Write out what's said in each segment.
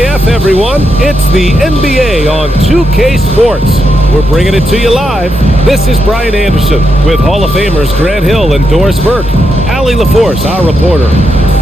TGIF, everyone. It's the NBA on 2K Sports. We're bringing it to you live. This is Brian Anderson with Hall of Famers Grant Hill and Doris Burke. Allie LaForce, our reporter.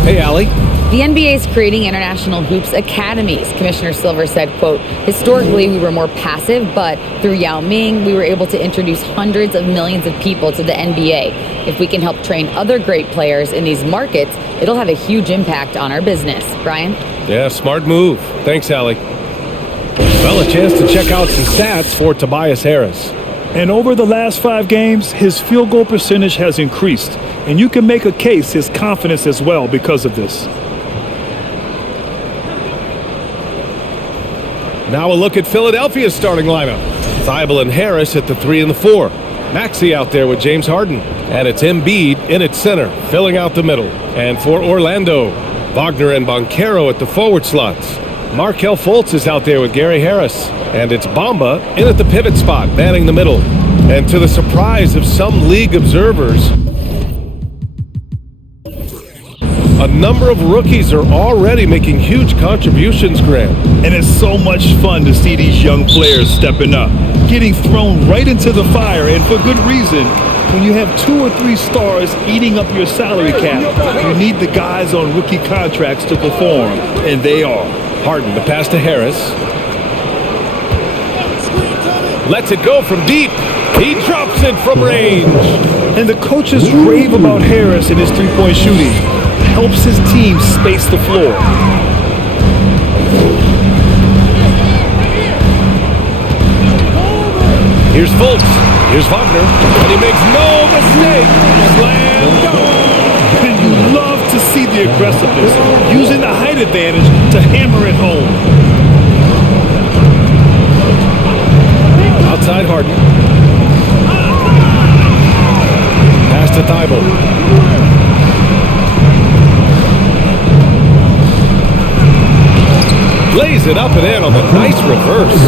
Hey, Allie. The NBA is creating international hoops academies. Commissioner Silver said, quote, historically, we were more passive, but through Yao Ming, we were able to introduce hundreds of millions of people to the NBA. If we can help train other great players in these markets, it'll have a huge impact on our business. Brian? Yeah, smart move. Thanks, Allie. Well, a chance to check out some stats for Tobias Harris. And over the last 5 games, his field goal percentage has increased. And you can make a case his confidence as well because of this. Now a look at Philadelphia's starting lineup. Thibault and Harris at the 3 and the 4. Maxey out there with James Harden. And it's Embiid in at center, filling out the middle. And for Orlando, Wagner and Banchero at the forward slots. Markelle Fultz is out there with Gary Harris. And it's Bamba in at the pivot spot, manning the middle. And to the surprise of some league observers, a number of rookies are already making huge contributions, Grant. And it's so much fun to see these young players stepping up, getting thrown right into the fire, and for good reason. When you have 2 or 3 stars eating up your salary cap, you need the guys on rookie contracts to perform, and they are. Harden, the pass to Harris. Lets it go from deep. He drops it from range. And the coaches rave about Harris and his three-point shooting. Helps his team space the floor. Here's Fultz. Here's Wagner. And he makes no mistake. Slam dunk. And you love to see the aggressiveness, using the height advantage to hammer it home. Outside Harden. Pass to Thibault. Lays it up and in on the nice reverse.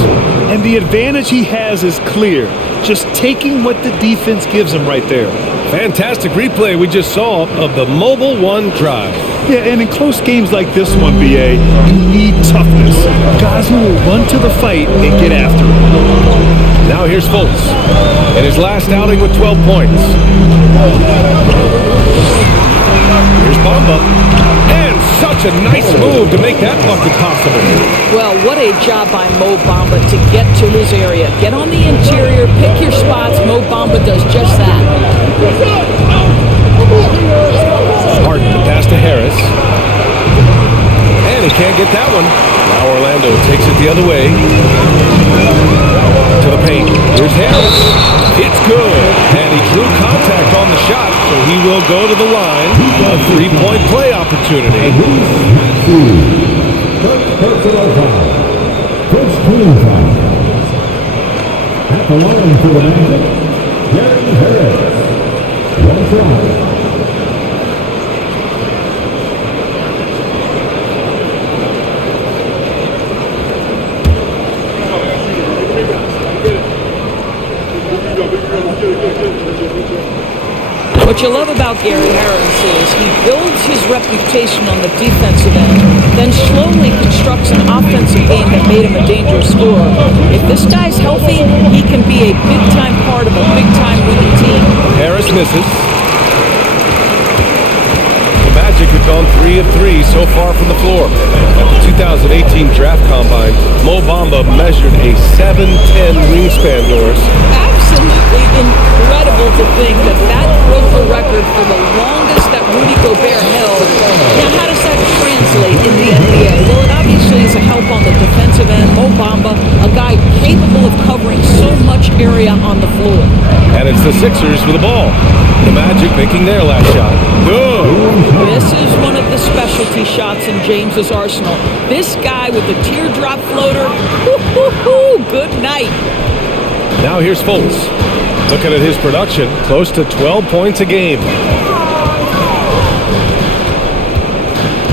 And the advantage he has is clear. Just taking what the defense gives him right there. Fantastic replay we just saw of the Mobile One drive. Yeah, and in close games like this one, BA, you need toughness. Guys who will run to the fight and get after it. Now here's Fultz. In his last outing with 12 points. Here's Bamba. And such a nice move to make that bucket possible. Well, what a job by Mo Bamba to get to his area. Get on the interior, pick your spots. Mo Bamba does just that. Harden, the pass to Harris. And he can't get that one. Now Orlando takes it the other way. To the paint. Here's Harris. It's good. And he drew contact on the shot, so he will go to the line. A 3-point play opportunity. Personal foul. First team foul. At the line for the Magic, Gary Harris. One try. What you love about Gary Harris is he builds his reputation on the defensive end, then slowly constructs an offensive game that made him a dangerous scorer. If this guy's healthy, he can be a big-time part of a big-time winning team. Harris misses. The Magic have gone 3 of 3 so far from the floor. At the 2018 Draft Combine, Mo Bamba measured a 7'10" wingspan, Doris. Absolutely incredible to think that that broke the record for the longest that Rudy Gobert held. Now, how does that translate in the NBA? Well, it obviously is a help on the defensive end. Mo Bamba, a guy capable of covering so much area on the floor. And it's the Sixers with the ball. The Magic making their last shot. Good. This is one of the specialty shots in James's arsenal. This guy with the teardrop floater, good night. Now here's Fultz. Looking at his production, close to 12 points a game.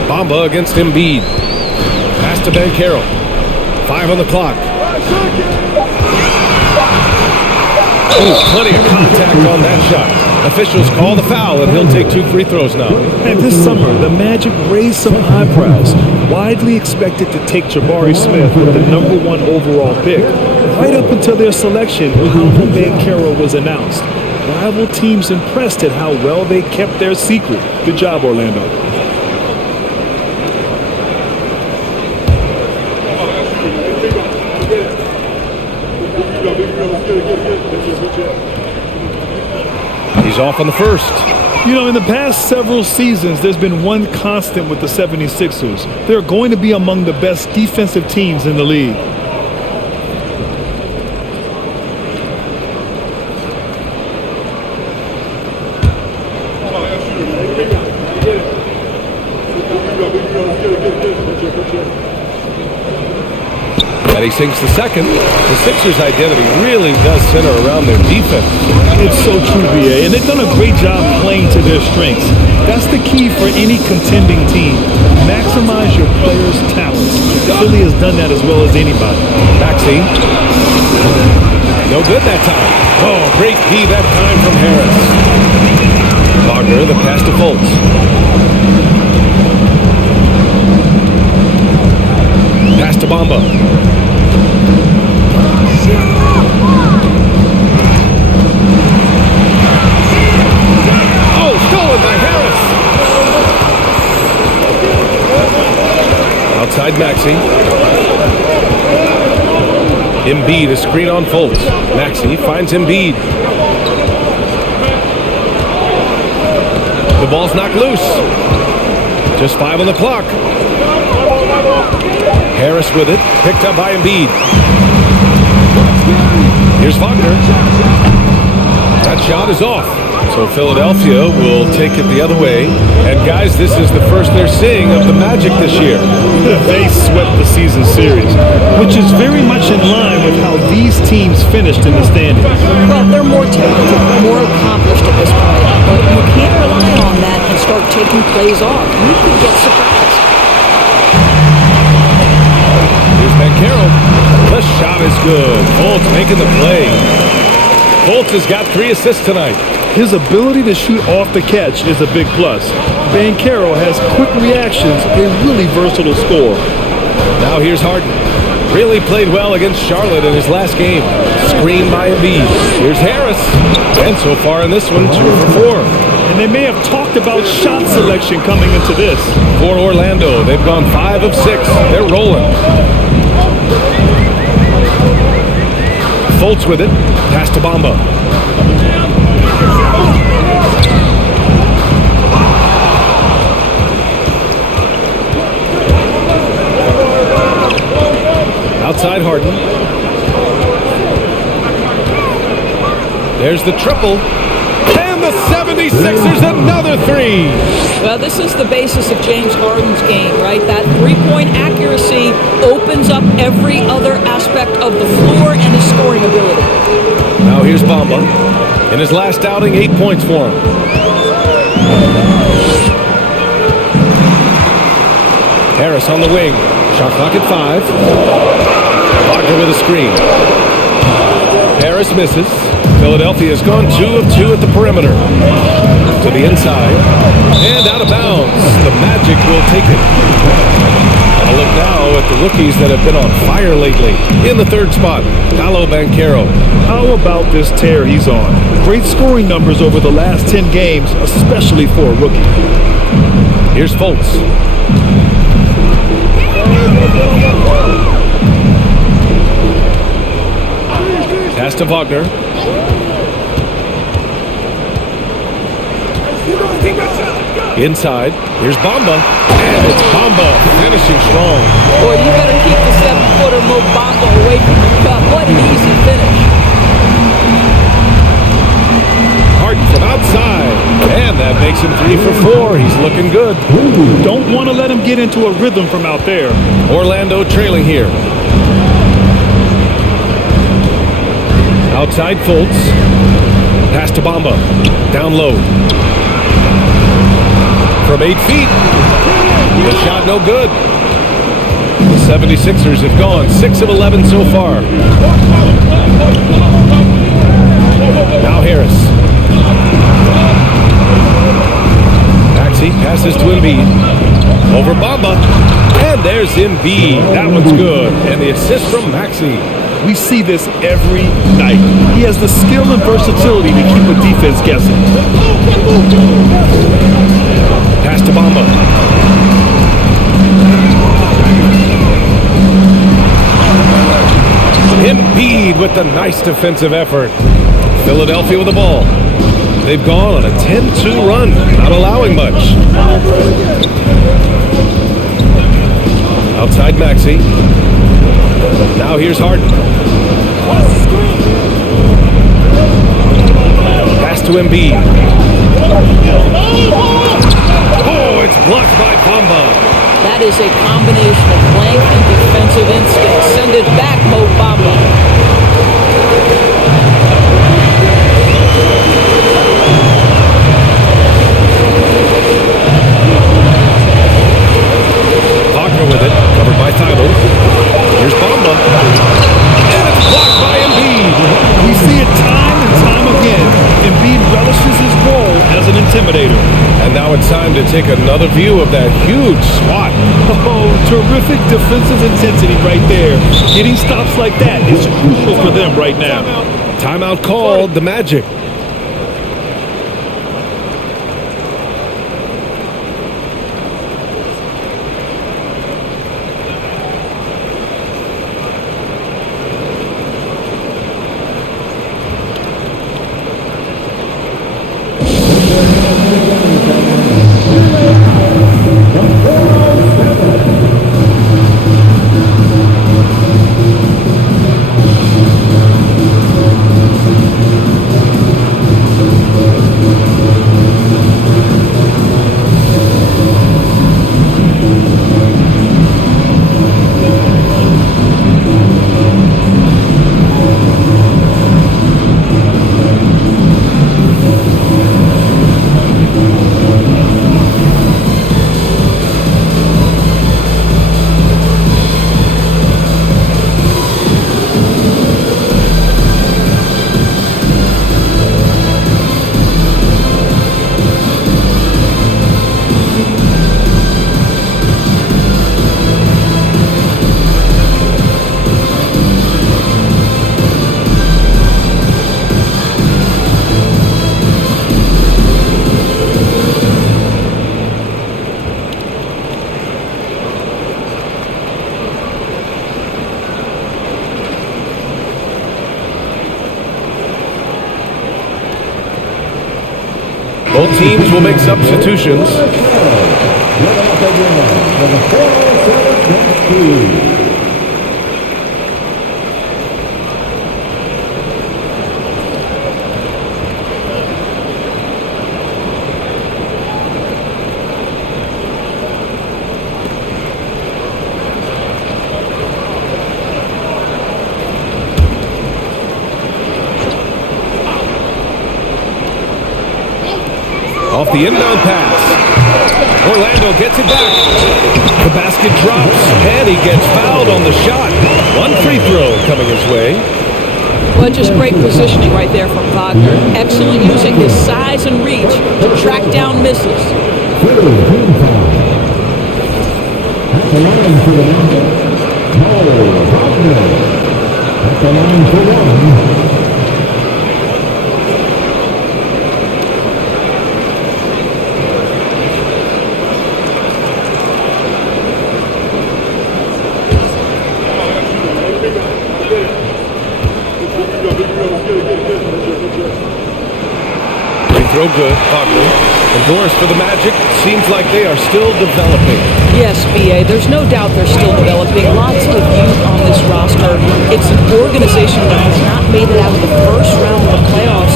Bamba against Embiid. Pass to Banchero. 5 on the clock. Ooh, plenty of contact on that shot. Officials call the foul, and he'll take 2 free throws now. And this summer, the Magic raised some eyebrows, widely expected to take Jabari Smith with the #1 overall pick, right up until their selection when Paolo Banchero was announced. Rival teams impressed at how well they kept their secret. Good job, Orlando. He's off on the first. You know, in the past several seasons, there's been one constant with the 76ers. They're going to be among the best defensive teams in the league. And he sinks the second. The Sixers' identity really does center around their defense. It's so true, BA, and they've done a great job playing to their strengths. That's the key for any contending team. Maximize your players' talents. Philly has done that as well as anybody. Maxey. No good that time. Oh, great D that time from Harris. Wagner, the pass to Fultz. Pass to Bamba. Oh, stolen by Harris. Outside Maxey. Embiid, a screen on Fultz. Maxey finds Embiid. The ball's knocked loose. Just 5 on the clock. Harris with it, picked up by Embiid. Here's Wagner. That shot is off. So Philadelphia will take it the other way. And guys, this is the first they're seeing of the Magic this year. They swept the season series, which is very much in line with how these teams finished in the standings. Well, they're more talented, more accomplished at this point, but you can't rely on that and start taking plays off. You could get surprised. Here's Banchero. The shot is good. Fultz making the play. Fultz has got 3 assists tonight. His ability to shoot off the catch is a big plus. Banchero has quick reactions, a really versatile scorer. Now here's Harden. Really played well against Charlotte in his last game. Screen by Embiid. Here's Harris. And so far in this one, 2 for 4. And they may have talked about shot selection coming into this. For Orlando, they've gone 5 of 6. They're rolling. Fultz with it. Pass to Bamba. Outside Harden. There's the triple. And the 76ers another 3. Well, this is the basis of James Harden's game, right? That three-point accuracy opens up every other aspect of the floor and his scoring ability. Now here's Bamba. In his last outing, 8 points for him. Harris on the wing. Shot clock at 5. Wagner with a screen. Harris misses. Philadelphia has gone 2 of 2 at the perimeter. To the inside. And out of bounds. The Magic will take it. And a look now at the rookies that have been on fire lately. In the 3rd spot, Paolo Banchero. How about this tear he's on? Great scoring numbers over the last 10 games, especially for a rookie. Here's Fultz. Pass to Wagner. Inside. Here's Bamba. And it's Bamba finishing strong. Boy, you better keep the 7-footer Mo Bamba away from the cup. What an easy finish. Harden from outside. And that makes him 3 for 4. He's looking good. Don't want to let him get into a rhythm from out there. Orlando trailing here. Outside Fultz. Pass to Bamba. Down low. From 8 feet. The shot no good. The 76ers have gone 6 of 11 so far. Now Harris. Maxey passes to Embiid. Over Bamba. And there's Embiid. That one's good. And the assist from Maxey. We see this every night. He has the skill and versatility to keep a defense guessing. Pass to Bamba. Embiid with the nice defensive effort. Philadelphia with the ball. They've gone on a 10-2 run, not allowing much. Outside Maxey. Now here's Harden. Pass to Embiid. Oh, it's blocked by Bamba. That is a combination of length and defensive instinct. Send it back, Mo Bamba. Wagner with it, covered by Thibault. Here's Bamba. And it's blocked by Embiid. We see it time and time again. Embiid relishes his role as an intimidator. And now it's time to take another view of that huge swat. Oh, terrific defensive intensity right there. Getting stops like that is crucial for them right now. Timeout called, the Magic. Both teams will make substitutions. Off the inbound pass. Orlando gets it back. The basket drops, and he gets fouled on the shot. One free throw coming his way. Well, just great positioning right there from Wagner. Excellent using his size and reach to track down misses. At the line for the Magic, Mo Wagner. At the line for one. Throw good, Wagner. And Doris for the Magic, seems like they are still developing. Yes, B.A., there's no doubt they're still developing. Lots of youth on this roster. It's an organization that has not made it out of the first round of the playoffs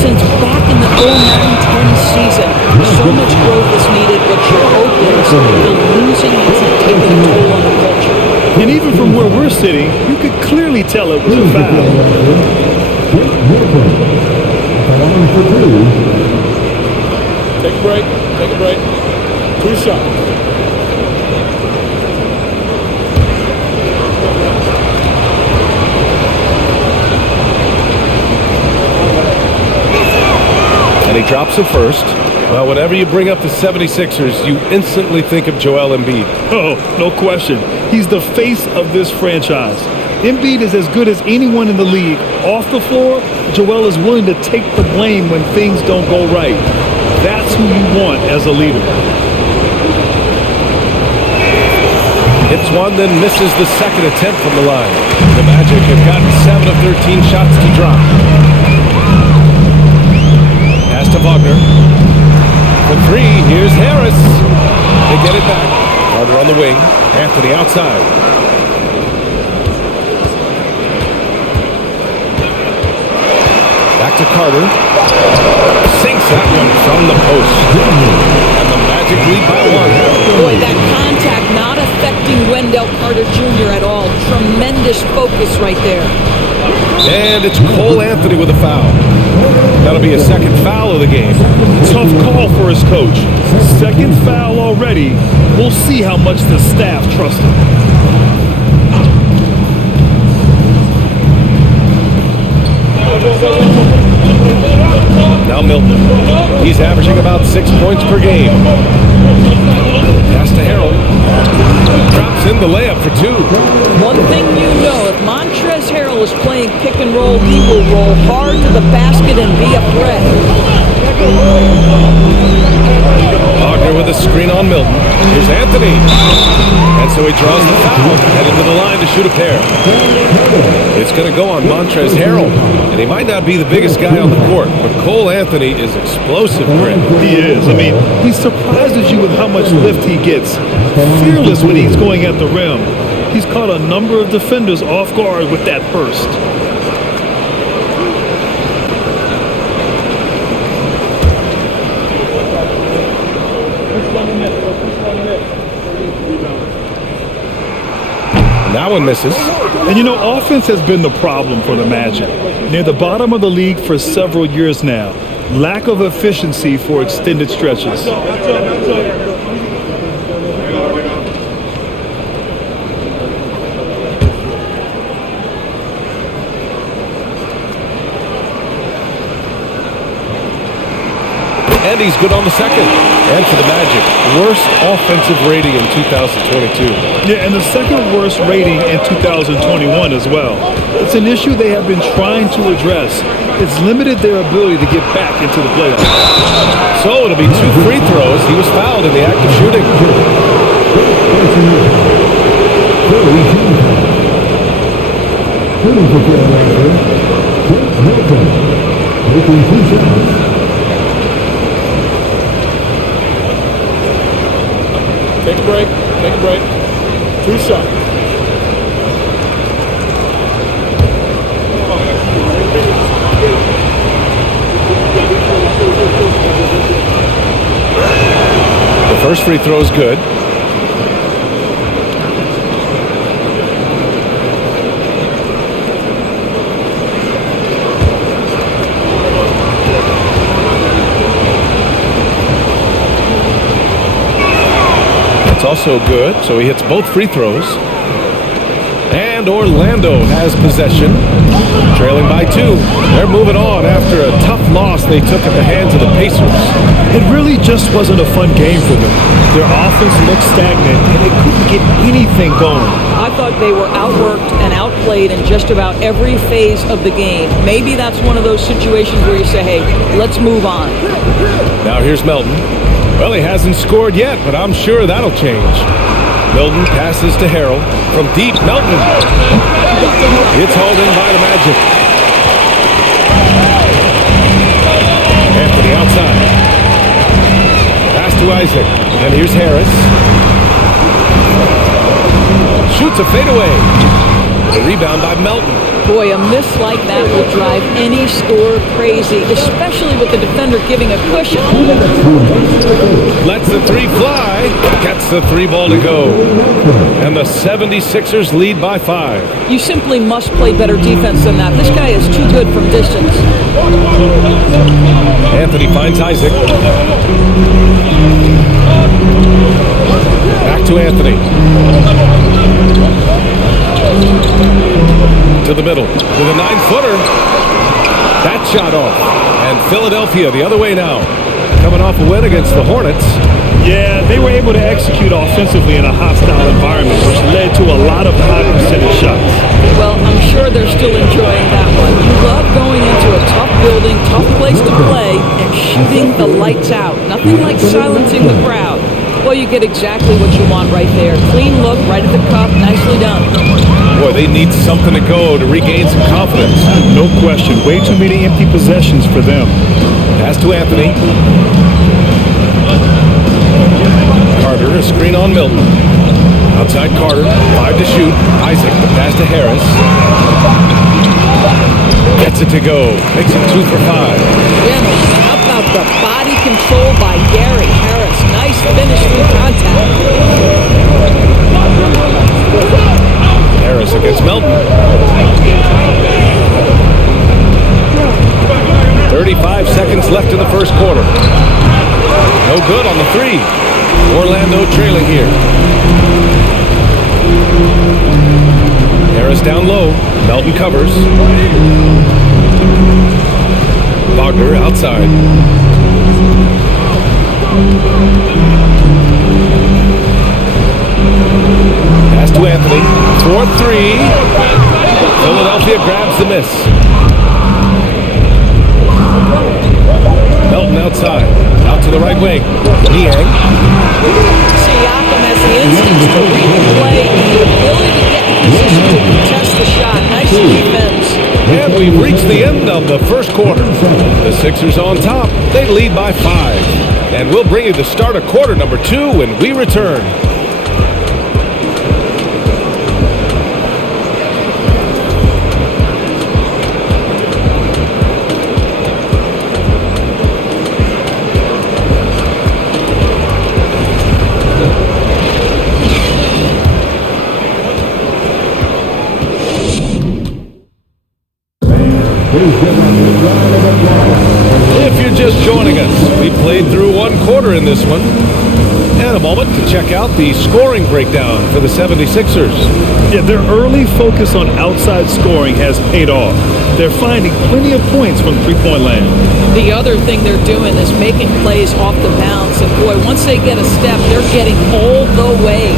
since back in the 09-10 season. So much growth is needed, but your hope is the losing hasn't taken a toll on the culture. And even from where we're sitting, you could clearly tell it was a foul. Take a break. Take a break. 2 shots. And he drops it first. Well, whenever you bring up the 76ers, you instantly think of Joel Embiid. Oh, no question. He's the face of this franchise. Embiid is as good as anyone in the league. Off the floor, Joel is willing to take the blame when things don't go right. That's who you want as a leader. Hits one, then misses the second attempt from the line. The Magic have gotten 7 of 13 shots to drop. Pass to Wagner. For three, here's Harris. They get it back. Carter on the wing. Anthony outside. Back to Carter. Sinks that one from the post. And the Magic lead by 1. Boy, that contact not affecting Wendell Carter Jr. at all. Tremendous focus right there. And it's Cole Anthony with a foul. That'll be a second foul of the game. Tough call for his coach. Second foul already. We'll see how much the staff trusts him. Now Milton. He's averaging about 6 points per game. Pass to Harold. Drops in the layup for 2. One thing you know, if Montrezl Harrell is playing pick and roll, he will roll hard to the basket and be a threat. Wagner with a screen on Milton. Here's Anthony. And so he draws the foul. Headed to the line to shoot a pair. It's going to go on Montrezl Harrell. And he might not be the biggest guy on the court, but Cole Anthony is explosive, Greg. He is. I mean, he surprises you with how much lift he gets. Fearless when he's going at the rim. He's caught a number of defenders off guard with that burst. That one misses. And you know, offense has been the problem for the Magic. Near the bottom of the league for several years now. Lack of efficiency for extended stretches. And he's good on the second. And for the Magic, worst offensive rating in 2022. Yeah, and the second worst rating in 2021 as well. It's an issue they have been trying to address. It's limited their ability to get back into the playoffs. So it'll be 2 free throws. He was fouled in the act of shooting. Take a break. Take a break. 2 shots. The first free throw is good. It's also good, so he hits both free throws. And Orlando has possession, trailing by 2. They're moving on after a tough loss they took at the hands of the Pacers. It really just wasn't a fun game for them. Their offense looked stagnant, and they couldn't get anything going. I thought they were outworked and outplayed in just about every phase of the game. Maybe that's one of those situations where you say, hey, let's move on. Now here's Melton. Well, he hasn't scored yet, but I'm sure that'll change. Milton passes to Harrell. From deep, Melton. It's hauled in by the Magic. Anthony outside. Pass to Isaac. And here's Harris. Shoots a fadeaway. The rebound by Melton. Boy, a miss like that will drive any scorer crazy, especially with the defender giving a cushion. Lets the 3 fly. Gets the 3 ball to go. And the 76ers lead by 5. You simply must play better defense than that. This guy is too good from distance. Anthony finds Isaac. Back to Anthony. To the middle with a 9-footer. That shot off. And Philadelphia the other way now. coming off a win against the Hornets. Yeah, they were able to execute offensively in a hostile environment, which led to a lot of high percentage shots. Well, I'm sure they're still enjoying that one. You love going into a tough building, tough place to play, and shooting the lights out. Nothing like silencing the crowd. Well, you get exactly what you want right there. Clean look, right at the cup, nicely done. Boy, they need something to go to regain some confidence. No question. Way too many empty possessions for them. Pass to Anthony. Carter, a screen on Milton. Outside Carter, 5 to shoot. Isaac, the pass to Harris. Gets it to go. Makes it 2 for 5. Gentlemen, how about the body control by Gary Harris? Nice finish through contact. Harris against Melton. 35 seconds left in the first quarter. No good on the three. Orlando trailing here. Harris down low. Melton covers. Wagner outside. Pass to Anthony. 4-3. Philadelphia grabs the miss. Melton outside. Out to the right wing. Niang. Siakam has the instincts to read the play and the ability to get in position to contest the shot. Nice defense. And we've reached the end of the first quarter. The Sixers on top. They lead by 5. And we'll bring you the start of quarter number 2 when we return. If you're just joining us, we played through one quarter in this one. And a moment to check out the scoring breakdown for the 76ers. Yeah, their early focus on outside scoring has paid off. They're finding plenty of points from three-point land. The other thing they're doing is making plays off the bounce. And boy, once they get a step, they're getting all the way.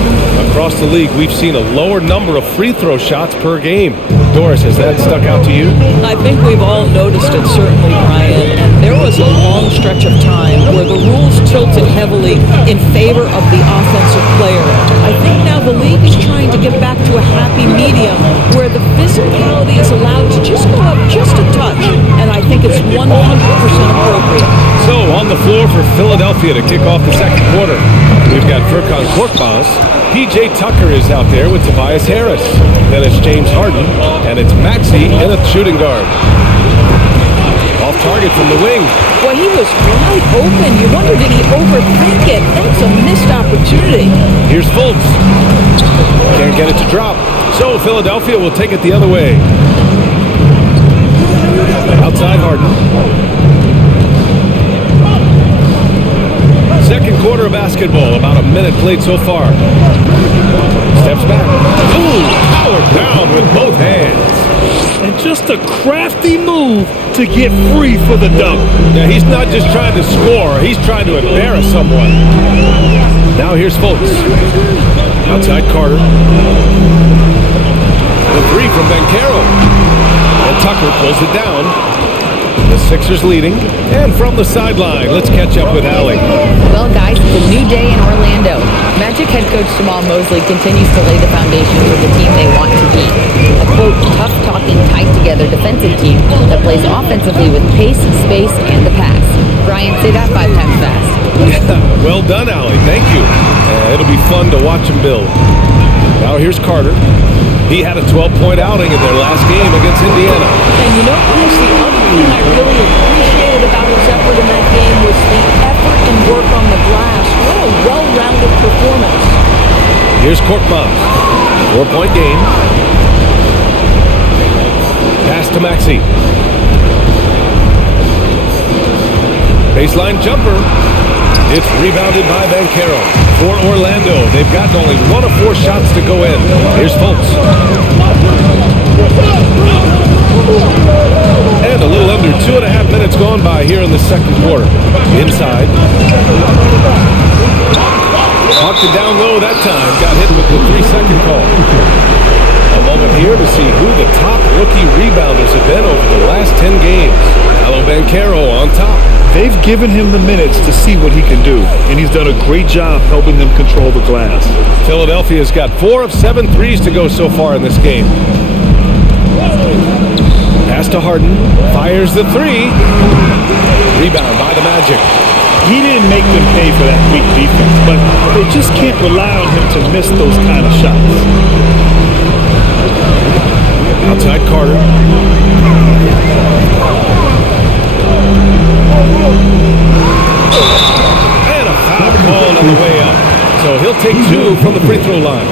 Across the league, we've seen a lower number of free throw shots per game. Doris, has that stuck out to you? I think we've all noticed it, certainly, Brian. And there was a long stretch of time where the rules tilted heavily in favor of the offensive player. I think now the league is trying to get back to a happy medium where the physicality is allowed to just go up just a touch. And I think it's 100% appropriate. So, on the floor for Philadelphia to kick off the second quarter, we've got Furkan Korkmaz. P.J. Tucker is out there with Tobias Harris. Then it's James Harden, and it's Maxey in a shooting guard. Off target from the wing. Boy, he was wide open. You wonder, did he overthink it? That's a missed opportunity. Here's Fultz. Can't get it to drop. So Philadelphia will take it the other way. Outside Harden. Second quarter of basketball. About a minute played so far. Steps back. Ooh, powered down with both hands. And just a crafty move to get free for the dunk. Yeah, he's not just trying to score. He's trying to embarrass someone. Now here's Fultz. Outside Carter. The three from Banchero. And Tucker pulls it down. The Sixers leading. And from the sideline, let's catch up with Allie. Well, guys, it's a new day in Orlando. Magic head coach Jamal Mosley continues to lay the foundation for the team they want to be. A, quote, tough-talking, tight-together defensive team that plays offensively with pace, space, and the pass. Brian, say that 5 times fast. Well done, Allie. Thank you. It'll be fun to watch him build. Now here's Carter. He had a 12-point outing in their last game against Indiana. And you know, guys, the other thing I really appreciated about his effort in that game was the effort and work on the glass. What a well-rounded performance. Here's Korkmaz. 4-point game. Pass to Maxey. Baseline jumper. It's rebounded by Banchero. For Orlando, they've gotten only 1 of 4 shots to go in. Here's Fultz. And a little under 2.5 minutes gone by here in the the second quarter. Inside. Marked it down low that time. Got hit with the 3-second call. A moment here to see who the top rookie rebounders have been over the last 10 games. Paolo Banchero on top. They've given him the minutes to see what he can do, and he's done a great job helping them control the glass. Philadelphia's got 4 of 7 threes to go so far in this game. Pass to Harden. Fires the 3. Rebound by the Magic. He didn't make them pay for that weak defense, but they just can't rely on him to miss those kind of shots. Outside Carter. And a foul called on the way up. So he'll take 2 from the free throw line.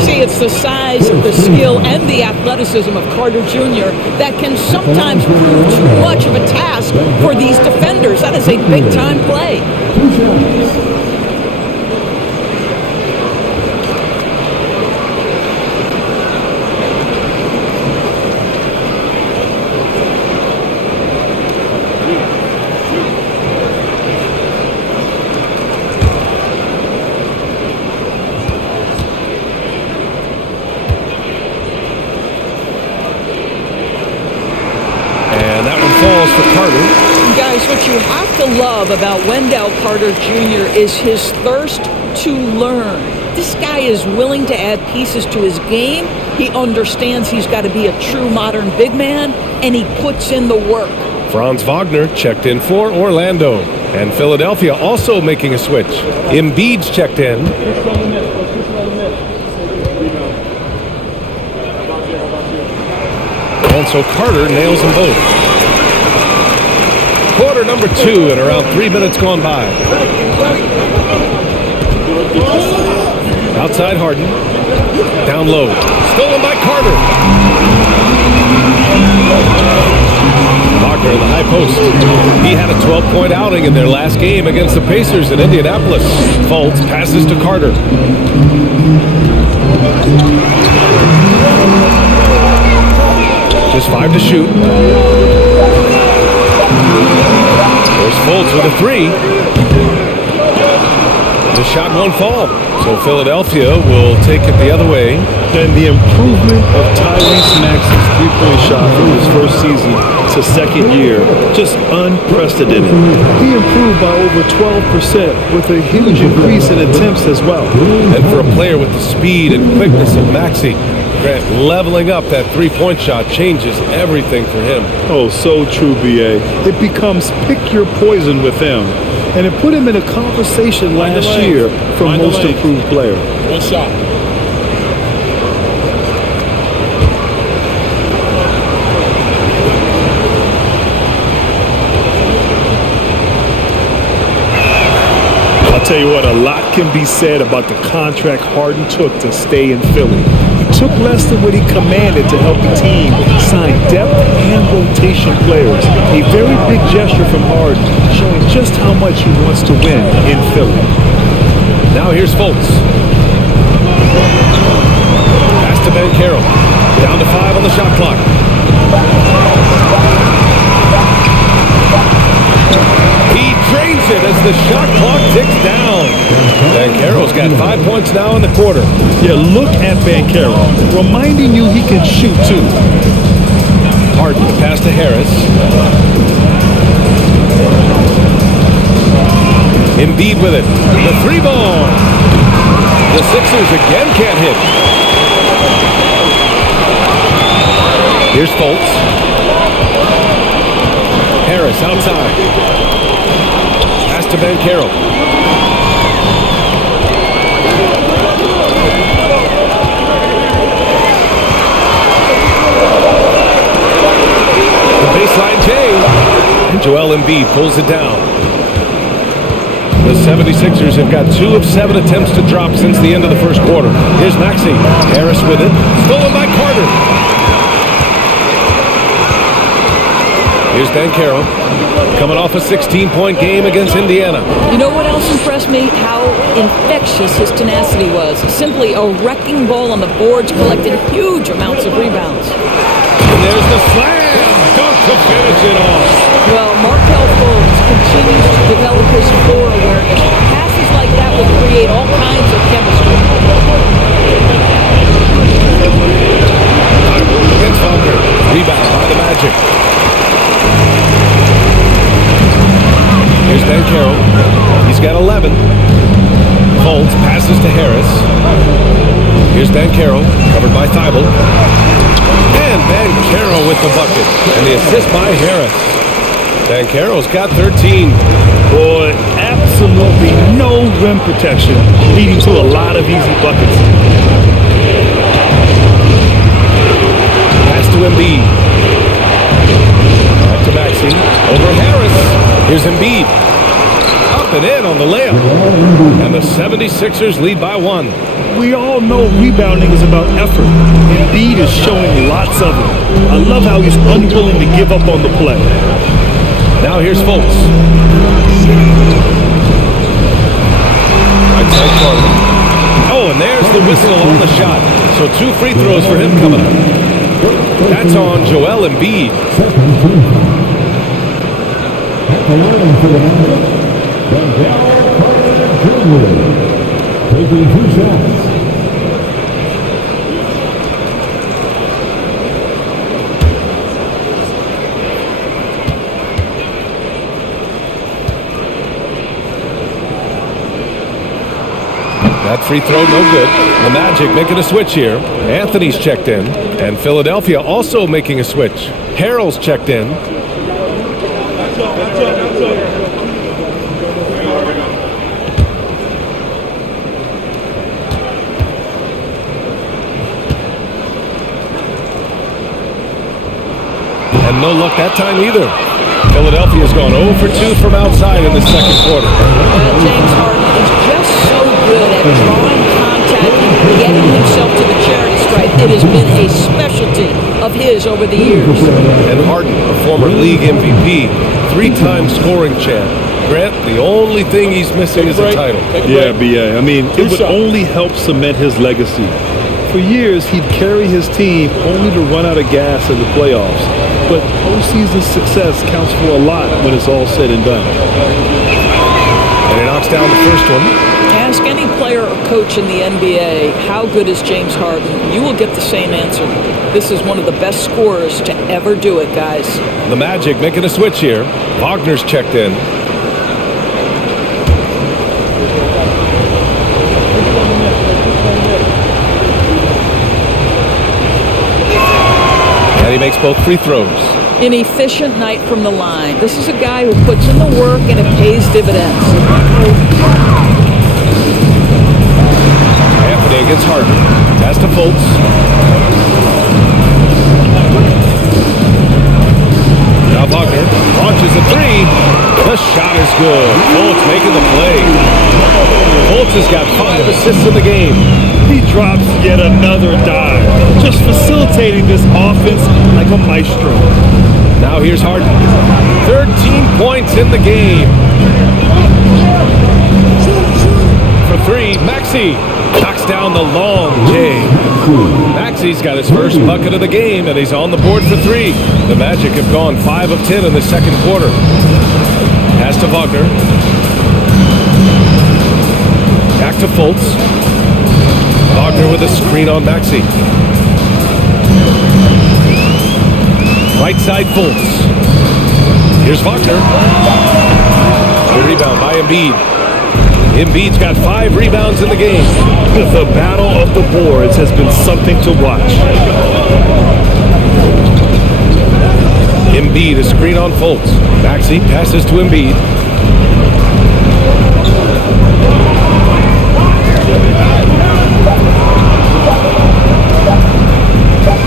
See, it's the size, the skill, and the athleticism of Carter Jr. that can sometimes prove too much of a task for these defenders. That is a big-time play. For Carter. Guys, what you have to love about Wendell Carter Jr. is his thirst to learn. This guy is willing to add pieces to his game. He understands he's got to be a true modern big man, and he puts in the work. Franz Wagner checked in for Orlando. And Philadelphia also making a switch. Embiid's checked in. And so Carter nails them both. Quarter number 2 and around 3 minutes gone by. Outside Harden. Down low. Stolen by Carter. Wagner in the high post. He had a 12-point outing in their last game against the Pacers in Indianapolis. Fultz passes to Carter. Just 5 to shoot. There's Fultz with a 3. The shot won't fall. So Philadelphia will take it the other way. And the improvement of Tyrese Maxey's three-point shot from his first season to second year, just unprecedented. He improved by over 12% with a huge increase in attempts as well. And for a player with the speed and quickness of Maxey, Grant, leveling up that three-point shot changes everything for him. Oh, so true, B.A. It becomes pick your poison with him. And it put him in a conversation last year for most improved player. One shot. I'll tell you what, a lot can be said about the contract Harden took to stay in Philly. He took less than what he commanded to help the team sign depth and rotation players. A very big gesture from Harden, showing just how much he wants to win in Philly. Now here's Fultz. Pass to Banchero. Down to 5 on the shot clock. He drains it as the shot clock ticks down. Banchero's got 5 points now in the quarter. Yeah, look at Banchero, reminding you he can shoot too. Harden, pass to Harris. Embiid with it. The 3-ball. The Sixers again can't hit. Here's Fultz. Harris outside. Pass to Banchero. The baseline change. And Joel Embiid pulls it down. The 76ers have got 2 of 7 attempts to drop since the end of the first quarter. Here's Maxey. Harris with it. Stolen by Carter. Here's Banchero. Coming off a 16-point game against Indiana. You know what else impressed me? How infectious his tenacity was. Simply a wrecking ball on the boards, collected huge amounts of rebounds. And there's the slam. Dunk to finish it off. Well, Mark continues to develop his floor awareness, passes like that will create all kinds of chemistry. Against Wagner. Rebound by the Magic. Here's Ben Carroll. He's got 11. Folds passes to Harris. Here's Ben Carroll, covered by Thibault. And Ben Carroll with the bucket. And the assist by Harris. Ben Carroll's got 13. Boy, absolutely no rim protection, leading to a lot of easy buckets. Pass to Embiid. Back to Maxey. Over Harris. Here's Embiid. Up and in on the layup. And the 76ers lead by 1. We all know rebounding is about effort. Embiid is showing lots of it. I love how he's unwilling to give up on the play. Now here's Fultz. Right side corner. Oh, and there's the whistle on the shot. So 2 free throws for him coming up. That's on Joel Embiid. At the line for the Magic, Wendell Carter Jr. taking 2 shots. That free throw, no good. The Magic making a switch here. Anthony's checked in. And Philadelphia also making a switch. Harrell's checked in. And no luck that time either. Philadelphia's gone 0 for 2 from outside in the second quarter. James Harden is just so good at drawing contact and getting himself to the charity stripe. It has been a specialty of his over the years. And Harden, a former league MVP, 3-time scoring champ. Grant, the only thing he's missing is a title. Yeah, BA. I mean, it would only help cement his legacy. For years, he'd carry his team only to run out of gas in the playoffs. But postseason success counts for a lot when it's all said and done. And he knocks down the first one. Ask any player or coach in the NBA, how good is James Harden? You will get the same answer. This is one of the best scorers to ever do it, guys. The Magic making a switch here. Wagner's checked in. And he makes both free throws. An efficient night from the line. This is a guy who puts in the work and it pays dividends. Anthony against Harden. Pass to Fultz. Now Wagner launches a 3. The shot is good. Fultz making the play. Fultz has got 5 assists in the game. He drops yet another dive, just facilitating this offense like a maestro. Now here's Harden. 13 points in the game. For 3, Maxey knocks down the long J. Maxey's got his first bucket of the game, and he's on the board for 3. The Magic have gone 5 of 10 in the second quarter. Pass to Wagner. Back to Fultz. Wagner with a screen on Maxey. Right side Fultz. Here's Wagner. The rebound by Embiid. Embiid's got 5 rebounds in the game. The battle of the boards has been something to watch. Embiid, a screen on Fultz. Maxey passes to Embiid.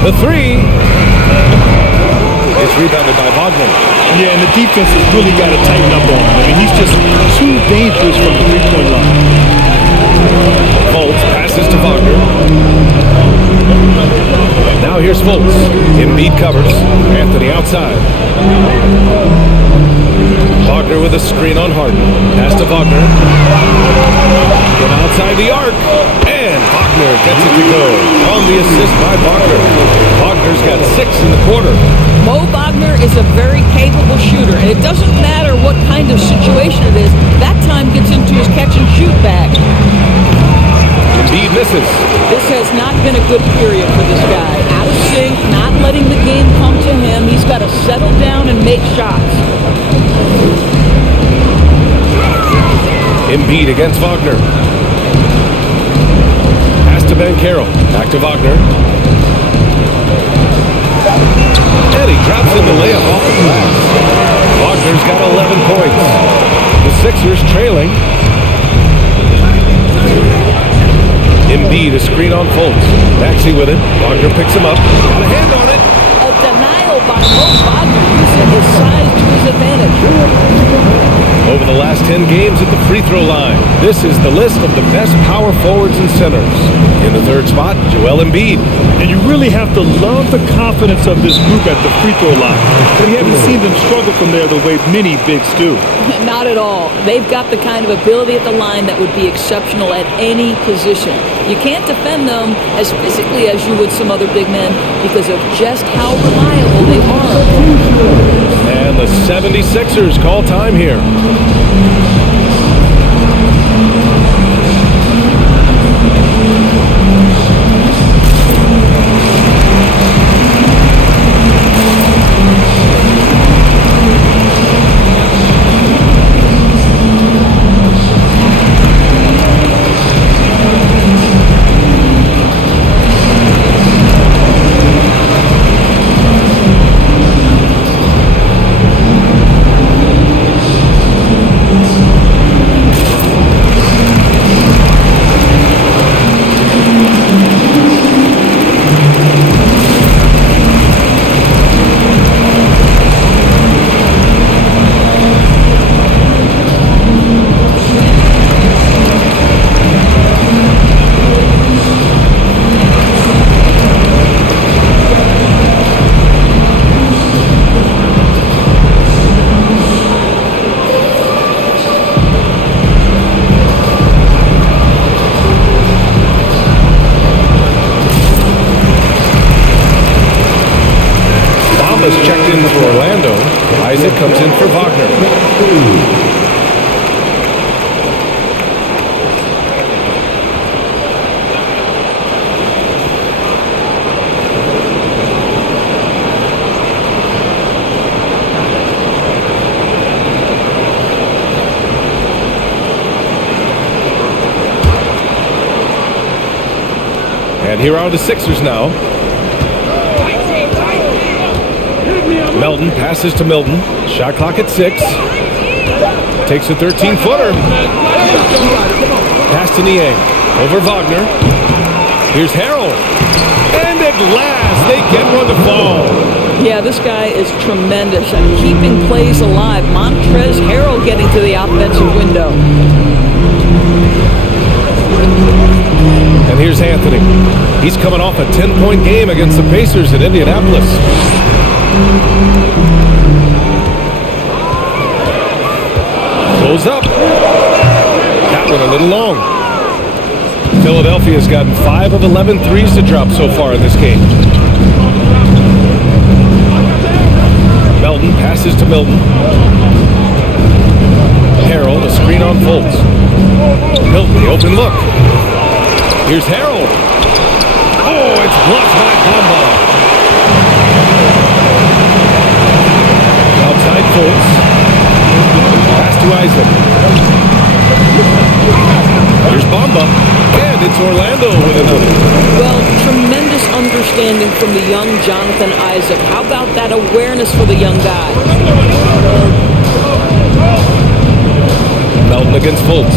The 3. It's rebounded by Wagner. Yeah, and the defense has really got to tighten up on him. I mean, he's just too dangerous from the three-point line. Fultz passes to Wagner. Now here's Fultz. Embiid covers. Anthony outside. Wagner with a screen on Harden. Pass to Wagner. From outside the arc. And Wagner gets it to go. On the assist by Wagner. Wagner's got 6 in the quarter. Mo Wagner is a very capable shooter, and it doesn't matter what kind of situation it is. That time gets into his catch-and-shoot bag. Embiid misses. This has not been a good period for this guy. Out of sync, not letting the game come to him. He's got to settle down and make shots. Embiid against Wagner. Pass to Banchero. Back to Wagner. And he drops in the layup off the glass. Wagner's got 11 points. The Sixers trailing. Embiid, a screen on Fultz. Maxey with it. Wagner picks him up. Got a hand on it. A denial by Mo Wagner using his size to his advantage. Over the last 10 games at the free throw line, this is the list of the best power forwards and centers. In the third spot, Joel Embiid. And you really have to love the confidence of this group at the free throw line. We haven't seen them struggle from there the way many bigs do. Not at all. They've got the kind of ability at the line that would be exceptional at any position. You can't defend them as physically as you would some other big men because of just how reliable they are. And the 76ers call time here. Checked in for Orlando. Isaac comes in for Wagner. And here are the Sixers now. Melton passes to Milton. Shot clock at 6. Takes a 13-footer. Pass to Niang. Over Wagner. Here's Harrell. And at last, they get one to fall. Yeah, this guy is tremendous at keeping plays alive. Montrezl Harrell getting to the offensive window. And here's Anthony. He's coming off a 10-point game against the Pacers in Indianapolis. Goes up. That one a little long. Philadelphia's gotten 5 of 11 threes to drop so far in this game. Melton passes to Milton. Harrell, the screen on Fultz. Milton, the open look. Here's Harrell. Oh, it's blocked by Bamba. Outside Fultz. Pass to Isaac. Here's Bamba. And it's Orlando with another. Well, tremendous understanding from the young Jonathan Isaac. How about that awareness for the young guy? Melton against Fultz.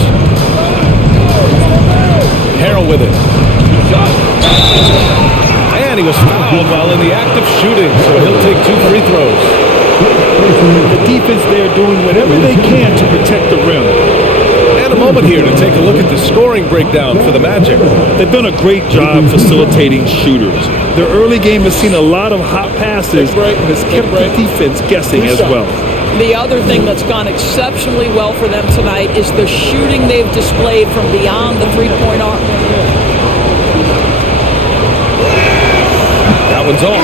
Harrell with it. And he was fouled while in the act of shooting, so he'll take 2 free throws. The defense there doing whatever they can to protect the rim. And a moment here to take a look at the scoring breakdown for the Magic. They've done a great job facilitating shooters. Their early game has seen a lot of hot passes and has kept the defense guessing as well. The other thing that's gone exceptionally well for them tonight is the shooting they've displayed from beyond the three-point arc. that one's off.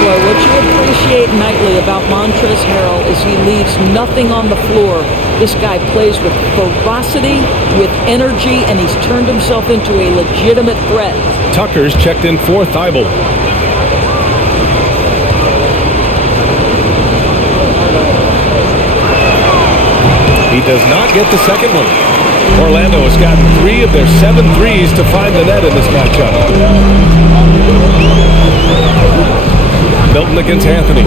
Boy, what you appreciate nightly about Montrezl Harrell is he leaves nothing on the floor. This guy plays with ferocity, with energy, and he's turned himself into a legitimate threat. Tucker's checked in for Thibault. He does not get the second one. Orlando has gotten 3 of their 7 threes to find the net in this matchup. Milton against Anthony.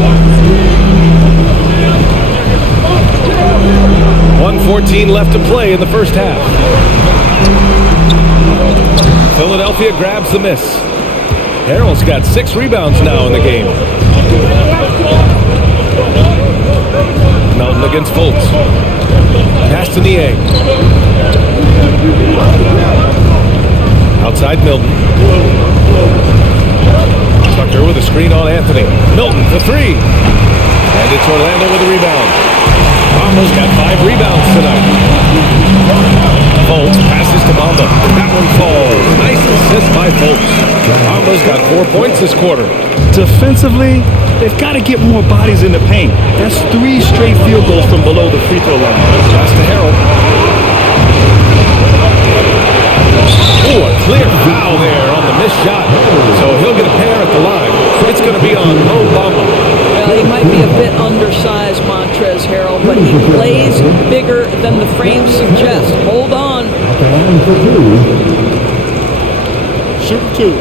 1:14 left to play in the first half. Philadelphia grabs the miss. Harrell's got 6 rebounds now in the game. Milton against Fultz. Pass to Niang. Outside Milton. Tucker with a screen on Anthony. Milton for 3. And it's Orlando with a rebound. Bamba's got 5 rebounds tonight. Fultz passes to Bamba. That one falls. Nice assist by Fultz. Bamba's got 4 points this quarter. Defensively, they've got to get more bodies in the paint. That's 3 straight field goals from below the free throw line. Pass to Harrell. Oh, a clear foul there on the missed shot. So he'll get a pair at the line. It's going to be on Mo Bamba. Well, he might be a bit undersized, Montrezl Harrell, but he plays bigger than the frame suggests. Hold on. Shoot 2.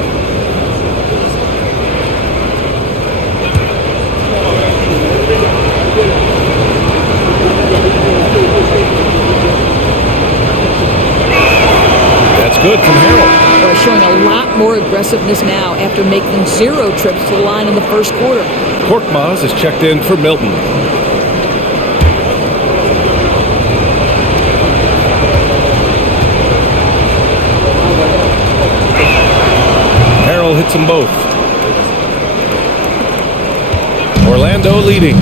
That's good from Harrell. They're showing a lot more aggressiveness now after making 0 trips to the line in the first quarter. Korkmaz is checked in for Milton. Harrell hits them both. Orlando leading.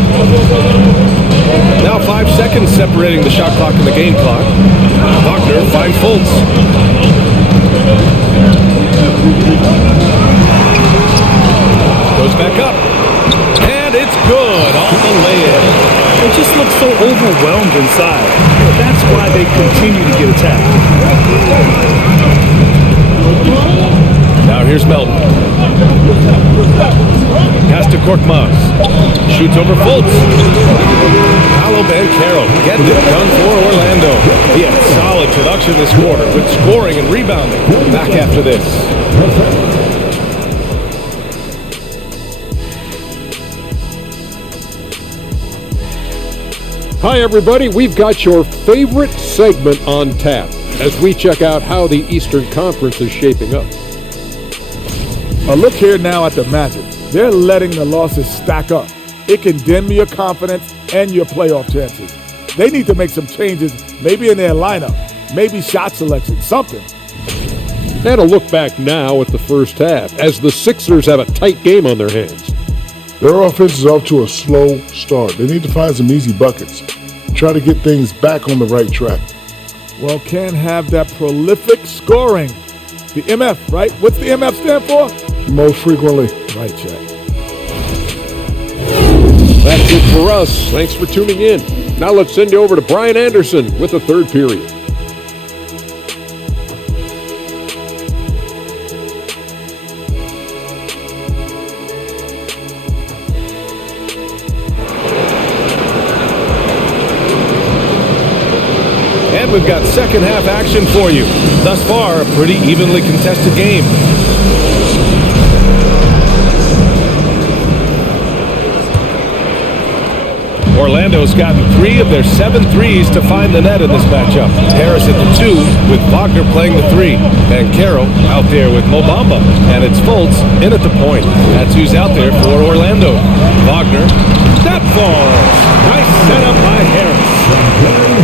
Now 5 seconds separating the shot clock and the game clock. Wagner finds Fultz. Goes back up. And it's good on the lay-in. They just look so overwhelmed inside. That's why they continue to get attacked. Now here's Melton. Pass to Korkmaz. Shoots over Fultz. Paolo Banchero getting it done for Orlando. He had solid production this quarter with scoring and rebounding. Back after this. Hi, everybody. We've got your favorite segment on tap as we check out how the Eastern Conference is shaping up. Look here now at the Magic. They're letting the losses stack up. It can dim your confidence and your playoff chances. They need to make some changes, maybe in their lineup, maybe shot selection, something. And a look back now at the first half as the Sixers have a tight game on their hands. Their offense is off to a slow start. They need to find some easy buckets. Try to get things back on the right track. Well, can't have that prolific scoring. The MF, right? What's the MF stand for? Most frequently. Right, Jack. That's it for us. Thanks for tuning in. Now let's send you over to Brian Anderson with the third period. And we've got second half action for you. Thus far, a pretty evenly contested game. Orlando's gotten 3 of their 7 threes to find the net in this matchup. Harris at the 2 with Wagner playing the 3. Banchero out there with Mo Bamba. And it's Fultz in at the point. That's who's out there for Orlando. Wagner. That falls. Nice setup by Harris.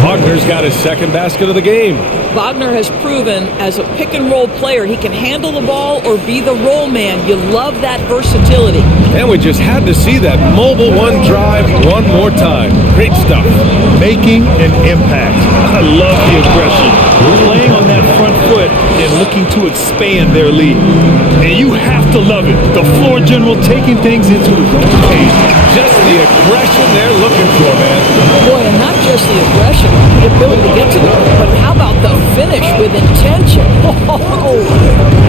Wagner's got his second basket of the game. Wagner has proven as a pick-and-roll player he can handle the ball or be the roll man. You love that versatility. And we just had to see that mobile one drive one more time. Great stuff. Making an impact. I love the aggression. Playing on that front foot and looking to expand their lead. And you have to love it. The floor general taking things into his own hands. Just the aggression they're looking for, man. Boy, and not just the aggression, the ability to get to the rim, but how about the finish with intention?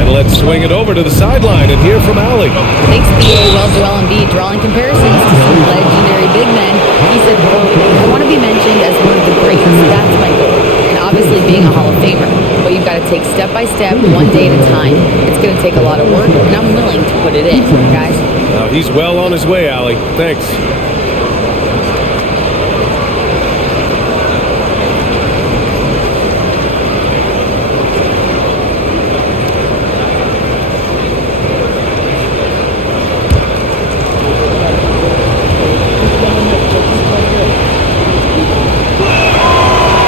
And let's swing it over to the sideline and hear from Allie. Thanks, BA. Well, Joel Embiid drawing comparisons to some legendary big men. He said, quote, I want to be mentioned as one of the greats. That's my goal. And obviously being a Hall of Famer. But you've got to take step by step, one day at a time. It's going to take a lot of work, and I'm willing to put it in, guys. Now he's well on his way, Allie. Thanks.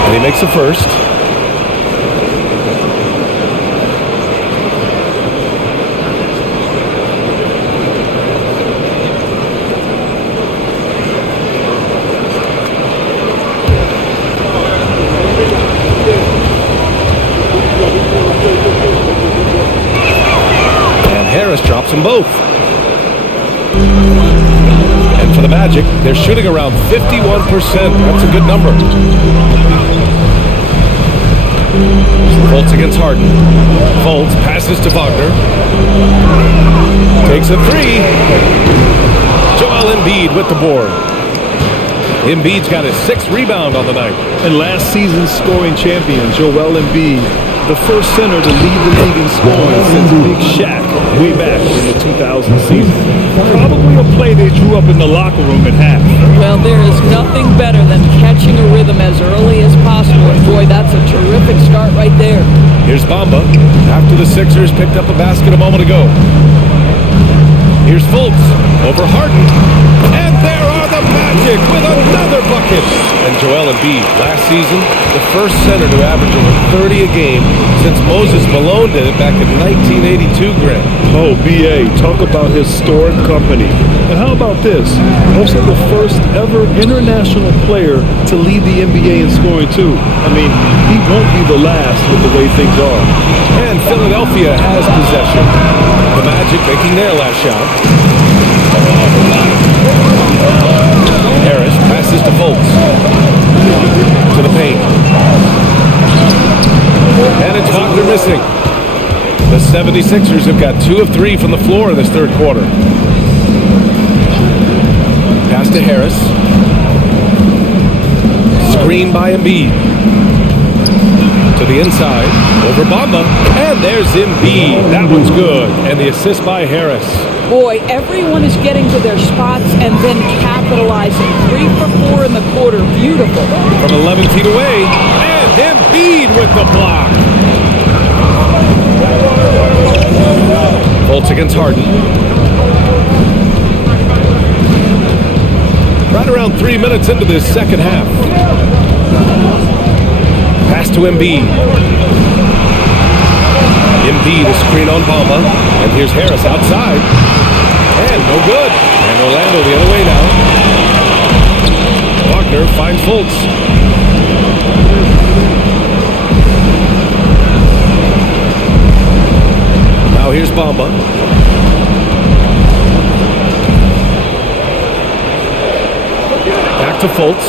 And he makes the first. Harris drops them both. And for the Magic, they're shooting around 51%. That's a good number. Fultz against Harden. Fultz passes to Wagner. Takes a three. Joel Embiid with the board. Embiid's got his 6th rebound on the night. And last season's scoring champion, Joel Embiid, the first center to lead the league in scoring since Big Shaq way back in the 2000 season. Probably a play they drew up in the locker room at half. Well, there is nothing better than catching a rhythm as early as possible. And boy, that's a terrific start right there. Here's Bamba after the Sixers picked up a basket a moment ago. Here's Fultz over Harden. And there are the Magic with another bucket. And Joel Embiid, last season, the first center to average over 30 a game since Moses Malone did it back in 1982, Grant. Oh, B.A., talk about historic company. And how about this? Also the first ever international player to lead the NBA in scoring, too. I mean, he won't be the last with the way things are. And Philadelphia has possession. The Magic making their last shot. Harris passes to Fultz. To the paint. And it's Wagner missing. The 76ers have got 2 of 3 from the floor in this third quarter. Pass to Harris. Screen by Embiid. To the inside. Over Bamba. And there's Embiid. That one's good. And the assist by Harris. Boy, everyone is getting to their spots and then capitalizing. 3 for 4 in the quarter. Beautiful. From 11 feet away. And Embiid with the block. Fultz against Harden. Right around 3 minutes into this second half. Pass to Embiid. Embiid is screen on Bamba. And here's Harris outside. And no good. And Orlando the other way now. Wagner finds Fultz. Now here's Bamba. Back to Fultz.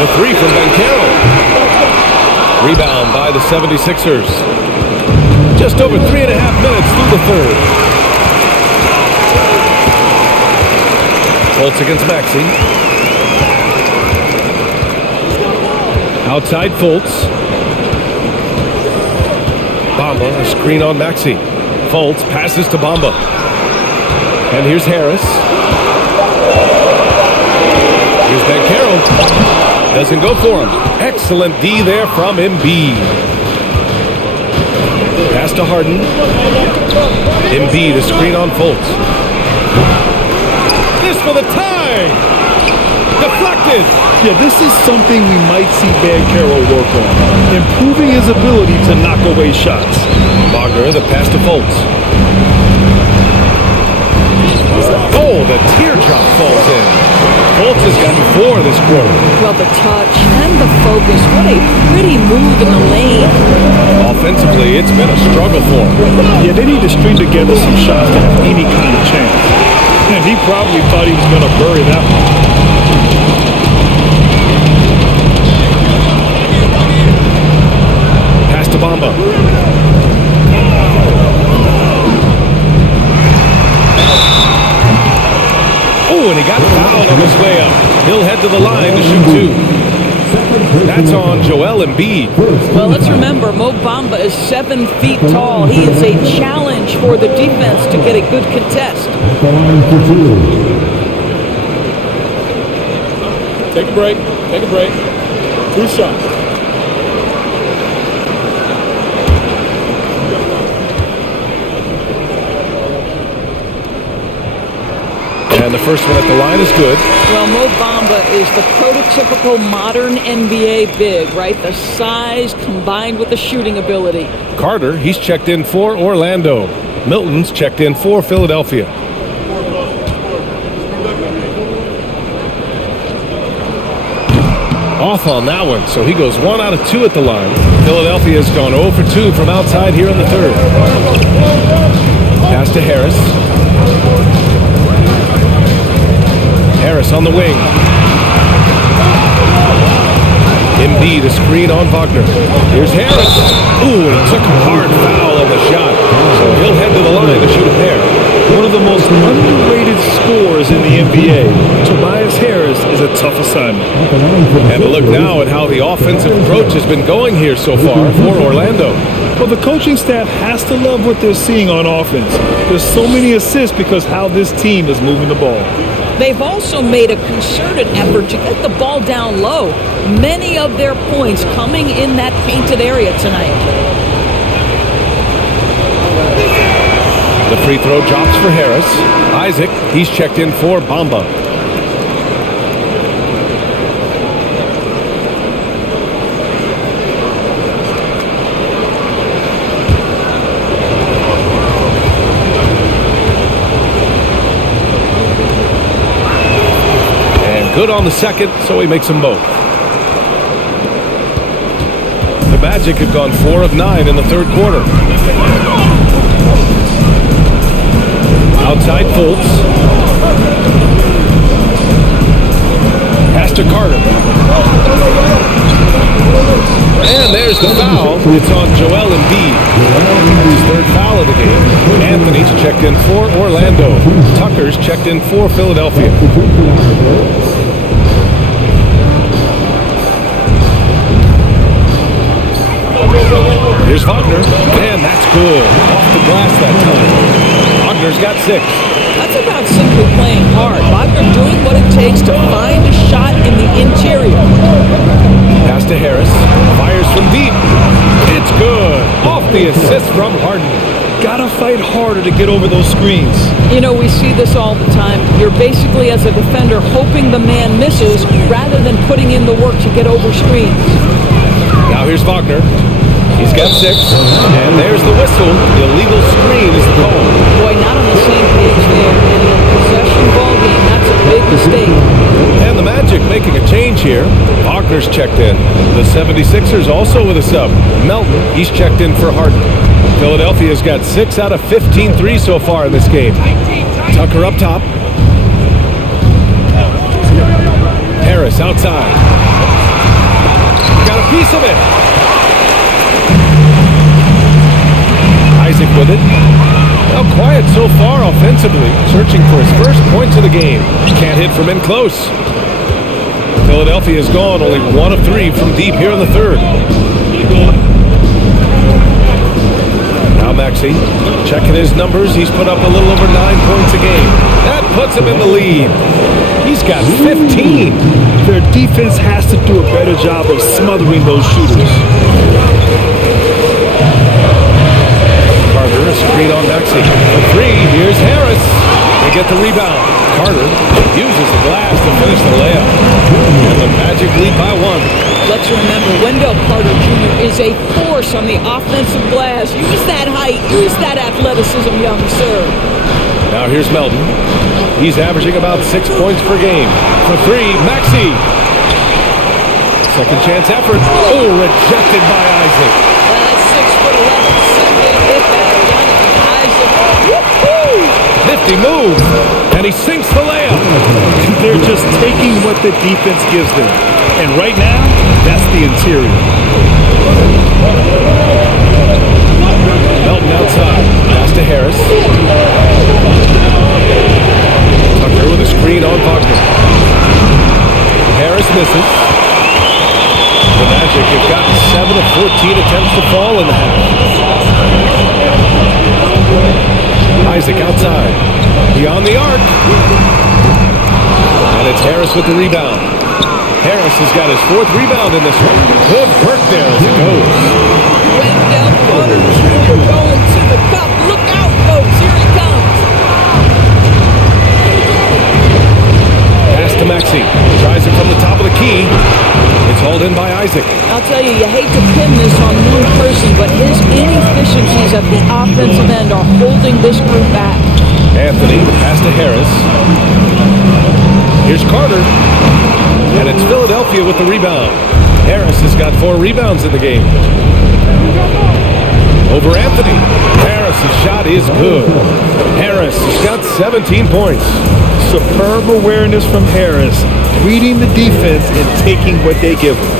The three from Banchero. Rebound by the 76ers. Just over 3.5 minutes through the third. Fultz against Maxey. Outside Fultz. Bamba, a screen on Maxey. Fultz passes to Bamba. And here's Harris. Here's Banchero. Doesn't go for him. Excellent D there from Embiid. Pass to Harden. Embiid, a screen on Fultz. This for the tie. Deflected. Yeah, this is something we might see Banchero work on. Improving his ability to knock away shots. Wagner, the pass to Fultz. Oh, the teardrop falls in. Fultz has gotten 4 this quarter. Well, the touch and the focus. What a pretty move in the lane. Offensively, it's been a struggle for him. Yeah, they need to string together some shots to have any kind of chance. And he probably thought he was going to bury that one. Pass to Bamba. Oh, and he got fouled on his way up. He'll head to the line to shoot 2. That's on Joel Embiid. Well, let's remember, Mo Bamba is 7 feet tall. He is a challenge for the defense to get a good contest. The line for 2. Take a break. Take a break. 2 shots. And the first one at the line is good. Well, Mo Bamba is the prototypical modern NBA big, right? The size combined with the shooting ability. Carter, he's checked in for Orlando. Milton's checked in for Philadelphia. Off on that one, so he goes 1 out of 2 at the line. Philadelphia's gone 0 for 2 from outside here in the third. Pass to Harris. Harris on the wing. Embiid, a screen on Wagner. Here's Harris. Ooh, and he took a hard foul on the shot. So he'll head to the line to shoot a pair. One of the most underrated scorers in the NBA, Tobias Harris, is a tough assignment. And a look now at how the offensive approach has been going here so far for Orlando. Well, the coaching staff has to love what they're seeing on offense. There's so many assists because how this team is moving the ball. They've also made a concerted effort to get the ball down low. Many of their points coming in that painted area tonight. The free throw drops for Harris. Isaac, he's checked in for Bamba. Good on the second, so he makes them both. The Magic have gone 4 of 9 in the third quarter. Outside Fultz. Pass to Carter. And there's the foul. It's on Joel Embiid. His third foul of the game. Anthony's checked in for Orlando. Tucker's checked in for Philadelphia. Here's Wagner, and that's good. Off the glass that time. Wagner's got 6. That's about simply playing hard. Wagner doing what it takes to find a shot in the interior. Pass to Harris. Fires from deep. It's good. Off the assist from Harden. Gotta fight harder to get over those screens. You know, we see this all the time. You're basically, as a defender, hoping the man misses rather than putting in the work to get over screens. Now here's Wagner. He's got 6, and there's the whistle. The illegal screen is the call. Boy, not on the same page there. In a possession ball game, that's a big mistake. And the Magic making a change here. Wagner's checked in. The 76ers also with a sub. Melton, he's checked in for Harden. Philadelphia's got 6 out of 15 threes so far in this game. Tucker up top. Harris outside. Got a piece of it. Isaac with it. Now quiet so far offensively, searching for his first points of the game. Can't hit from in close. Philadelphia's gone only 1 of 3 from deep here in the third. Now Maxey checking his numbers. He's put up a little over 9 points a game. That puts him in the lead. He's got 15. Their defense has to do a better job of smothering those shooters. Carter, a screen on Maxey. For 3, here's Harris. They get the rebound. Carter uses the glass to finish the layup. And the Magic lead by 1. Let's remember, Wendell Carter Jr. is a force on the offensive glass. Use that height, use that athleticism, young sir. Now here's Melton. He's averaging about 6 points per game. For three, Maxey. Second chance effort. Oh, rejected by Isaac. That's 6'11", Sunday hit that Jonathan Isaac. Woo-hoo! Nifty move. And he sinks the layup. They're just taking what the defense gives them. And right now, that's the interior. Melton outside. Pass to Harris. Tucker with a screen on Wagner. Harris misses. The Magic have gotten 7 of 14 attempts to fall in the half. Isaac outside. Beyond the arc. And it's Harris with the rebound. Harris has got his 4th rebound in this one. Good work there as it goes. Wendell Carter Jr. going to the cup. Look out, folks. Here he comes. Pass to Maxey. Tries it from the top of the key. It's hauled in by Isaac. I'll tell you hate to pin this on one person, but his inefficiencies at the offensive end are holding this group back. Anthony, the pass to Harris. Here's Carter. And it's Philadelphia with the rebound. Harris has got 4 rebounds in the game. Over Anthony. Harris' shot is good. Harris has got 17 points. Superb awareness from Harris, reading the defense and taking what they give him.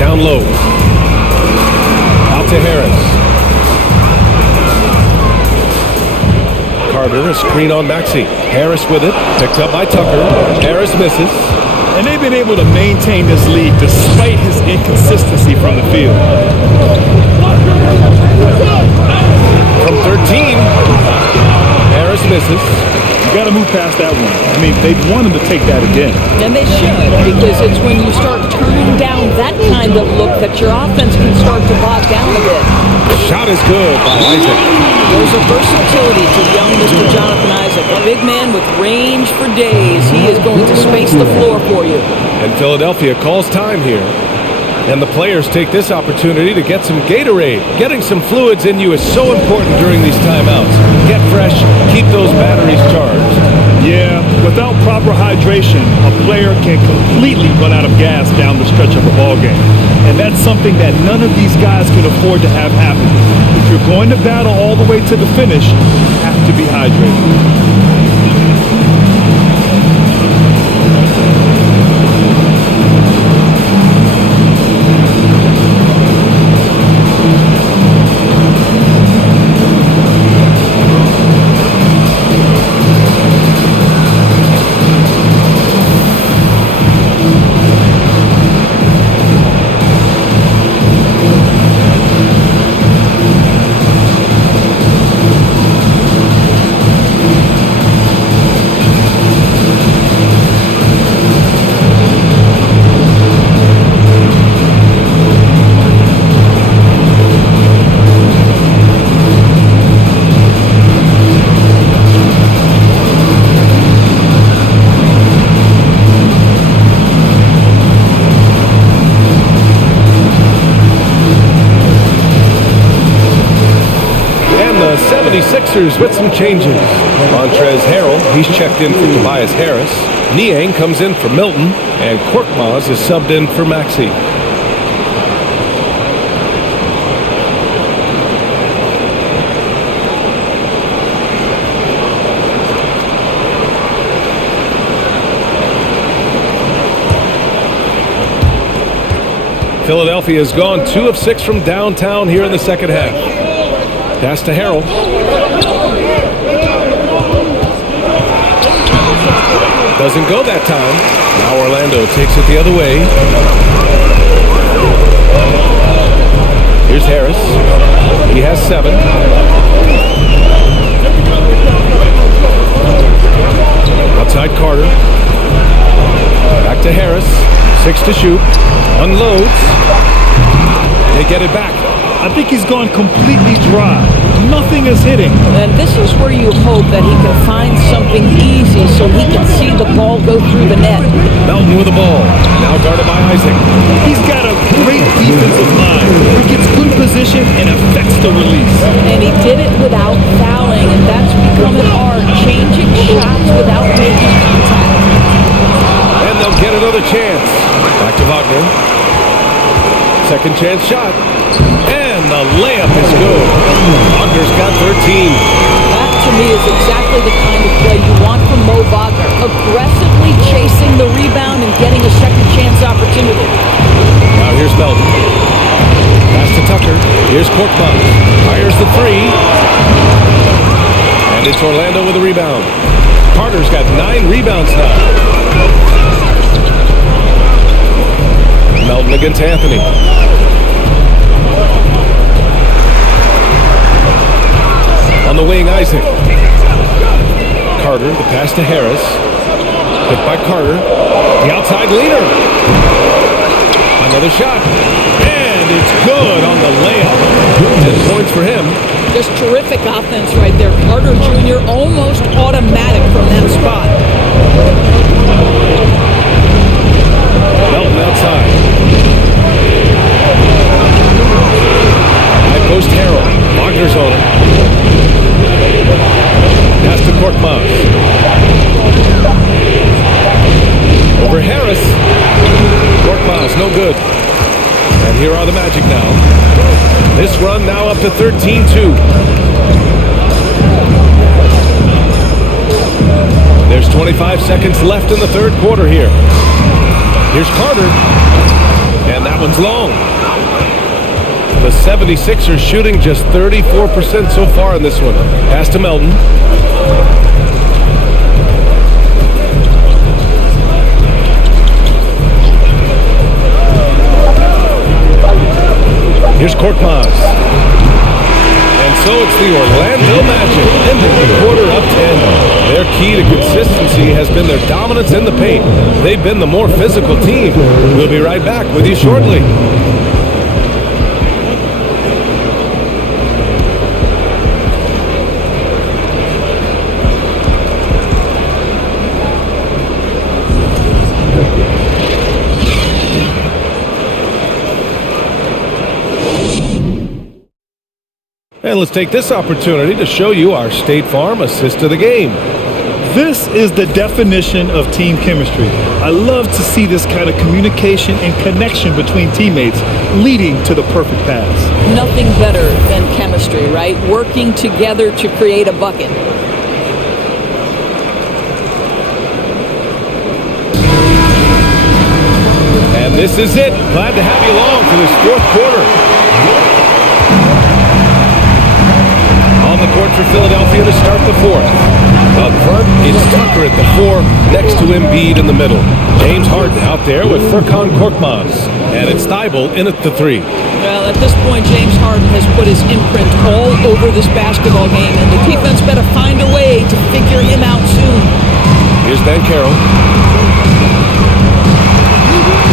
Down low. Out to Harris. Carter, a screen on Maxey. Harris with it. Picked up by Tucker. Harris misses. And they've been able to maintain this lead despite his inconsistency from the field. From 13. Harris misses. You got to move past that one. I mean, they want him to take that again. And they should, because it's when you start turning down that kind of look that your offense can start to bog down a bit. Shot is good by Isaac. There's a versatility to young Mr. Jonathan Isaac. A big man with range for days. He is going to space the floor for you. And Philadelphia calls time here. And the players take this opportunity to get some Gatorade. Getting some fluids in you is so important during these timeouts. Get fresh, keep those batteries charged. Yeah, without proper hydration, a player can completely run out of gas down the stretch of a ball game. And that's something that none of these guys can afford to have happen. If you're going to battle all the way to the finish, you have to be hydrated. Sixers with some changes. Montrezl Harrell, he's checked in for Tobias Harris. Niang comes in for Milton, and Korkmaz is subbed in for Maxey. Philadelphia has gone 2 of 6 from downtown here in the second half. Pass to Harrell. Doesn't go that time. Now Orlando takes it the other way. Here's Harris. He has 7. Outside Carter. Back to Harris. 6 to shoot. Unloads. They get it back. I think he's gone completely dry. Nothing is hitting. And this is where you hope that he can find something easy so he can see the ball go through the net. Melton with the ball. Now guarded by Isaac. He's got a great defensive mind. He gets good position and affects the release. And he did it without fouling, and that's become an art, changing Back to Wagner. Second chance shot. And the layup is good. Wagner's got 13. That, to me, is exactly the kind of play you want from Mo Wagner. Aggressively chasing the rebound and getting a second chance opportunity. Now here's Melton. Pass to Tucker. Here's Korkmaz. Fires the three. And it's Orlando with a rebound. Carter's got 9 rebounds now. Melton against Anthony. On the wing, Isaac. Carter, the pass to Harris. Hit by Carter. The outside leader. Another shot. And it's good on the layup. 10 points for him. Just terrific offense right there. Carter Jr. almost automatic from that spot. Melton outside. High post Harrell. Wagner's on it. Pass to Korkmaz. Over Harris. Korkmaz, no good. And here are the Magic now. This run now up to 13-2. There's 25 seconds left in the third quarter here. Here's Carter. And that one's long. The 76ers shooting just 34% so far in this one. Pass to Melton. Here's Korkmaz. And so it's the Orlando Magic ending the quarter up 10. Their key to consistency has been their dominance in the paint. They've been the more physical team. We'll be right back with you shortly. And let's take this opportunity to show you our State Farm assist of the game. This is the definition of team chemistry. I love to see this kind of communication and connection between teammates leading to the perfect pass. Nothing better than chemistry, right? Working together to create a bucket. And this is it. Glad to have you along for this fourth quarter. On the court for Philadelphia to start the fourth. Up front, it's Tucker at the 4, next to Embiid in the middle. James Harden out there with Furkan Korkmaz. And it's Thybulle in at the 3. Well, at this point, James Harden has put his imprint all over this basketball game, and the defense better find a way to figure him out soon. Here's Banchero.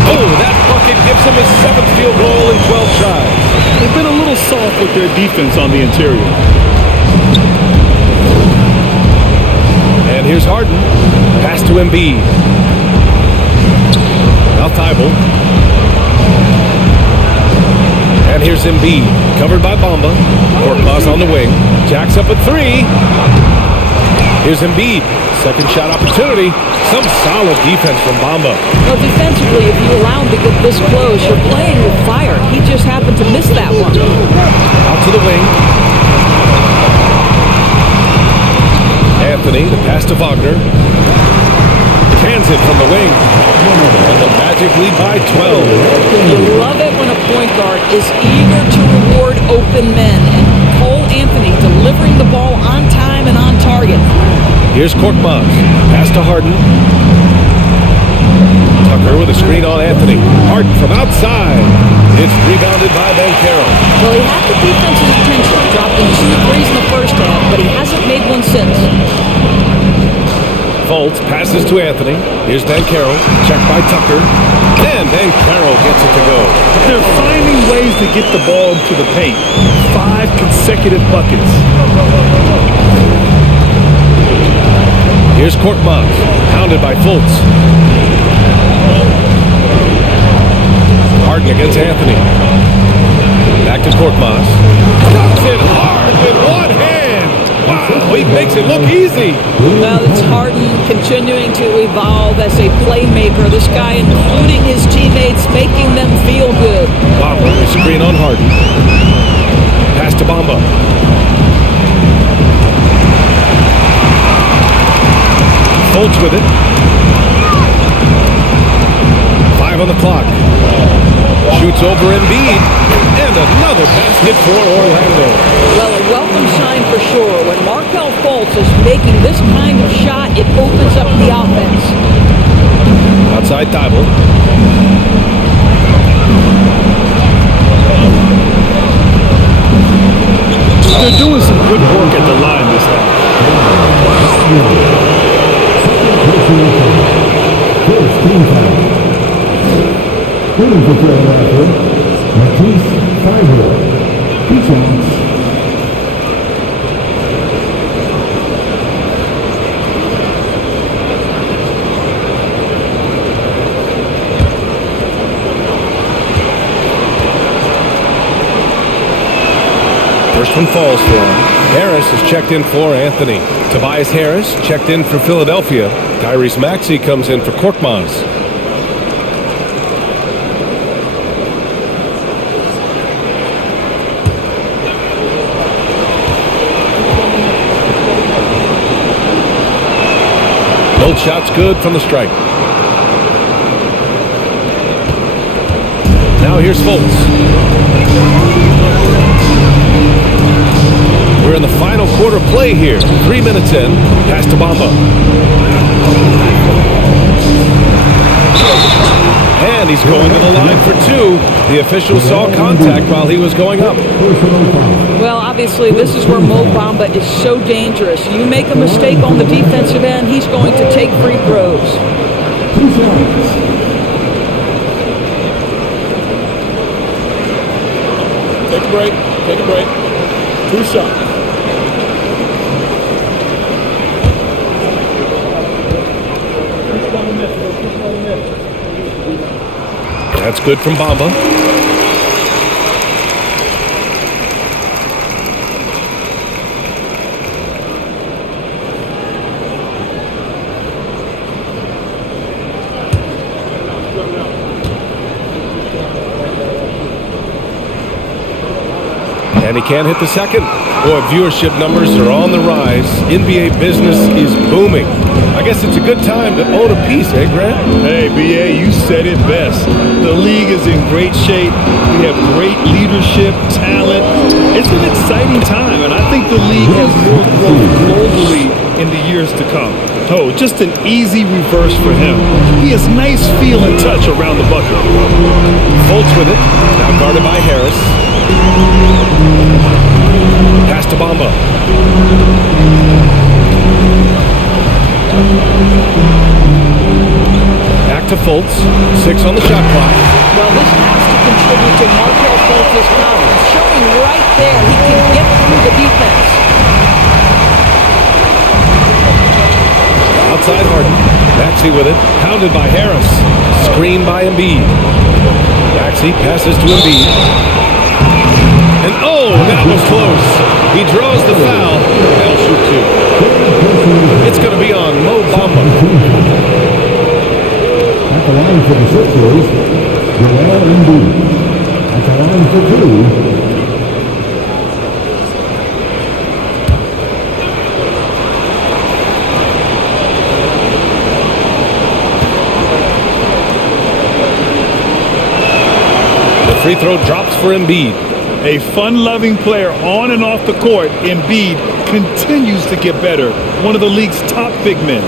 Oh, that bucket gives him his 7th field goal in 12 tries. They've been a little soft with their defense on the interior. And here's Harden. Pass to Embiid. Now Thybulle. And here's Embiid. Covered by Bamba. Korkmaz on the wing. Jacks up at 3. Here's Embiid. Second shot opportunity. Some solid defense from Bamba. Well, defensively, if you allow him to get this close, you're playing with fire. He just happened to miss that one. Out to the wing. Anthony, the pass to Wagner. Cans it from the wing. And the Magic lead by 12. You love it when a point guard is eager to reward open men. And Cole Anthony delivering the ball on time and on target. Here's Korkmaz. Pass to Harden. Tucker with a screen on Anthony. Harden from outside. It's rebounded by Banchero. Well, he had the defense's attention, dropping 2 threes in the first half, but he hasn't made one since. Fultz passes to Anthony. Here's Banchero. Checked by Tucker. And Banchero gets it to go. They're finding ways to get the ball to the paint. 5 consecutive buckets. Here's Korkmaz. Pounded by Fultz. Harden against Anthony. Back to Korkmaz. Knocks it hard with one hand. Wow. Oh, he makes it look easy. Well, it's Harden continuing to evolve as a playmaker. This guy, including his teammates, making them feel good. Bamba, screen on Harden. Pass to Bamba. Fultz with it. 5 on the clock. Shoots over Embiid. And another basket for Orlando. Well, a welcome sign for sure. When Markelle Fultz is making this kind of shot, it opens up the offense. Outside Thibault. They're doing some good work at the line this half. First team foul. Hitting for Philadelphia, Matisse Thybulle. 2 shots. First one falls for him. Harris is checked in for Anthony. Tobias Harris checked in for Philadelphia. Tyrese Maxey comes in for Korkmaz. Both shots good from the stripe. Now here's Fultz. We're in the final quarter play here. 3 minutes in. Pass to Bamba. And he's going to the line for 2. The official saw contact while he was going up. Well, obviously, this is where Mo Bamba is so dangerous. You make a mistake on the defensive end, he's going to take free throws. 2 shots. Take a break. Take a break. 2 shots. That's good from Bamba. And he can't hit the second. Boy, viewership numbers are on the rise. NBA business is booming. I guess it's a good time to own a piece, eh, Grant? Hey, BA, you said it best. The league is in great shape. We have great leadership, talent. It's an exciting time, and I think the league has more growth globally in the years to come. Oh, just an easy reverse for him. He has nice feel and touch around the bucket. Fultz with it. Now guarded by Harris. Pass to Bamba. Back to Fultz. 6 on the shot clock. Well, this has to contribute to Markelle Fultz's confidence, showing right there he can get through the defense. Outside Harden. Maxey with it. Pounded by Harris. Screened by Embiid. Maxey passes to Embiid. And oh, that was close. He draws the foul. That'll shoot 2. It's going to be on Mo Bamba. At the line for the Sixers, Joel Embiid. At the line for 2. The free throw drops for Embiid. A fun-loving player on and off the court, Embiid continues to get better. One of the league's top big men.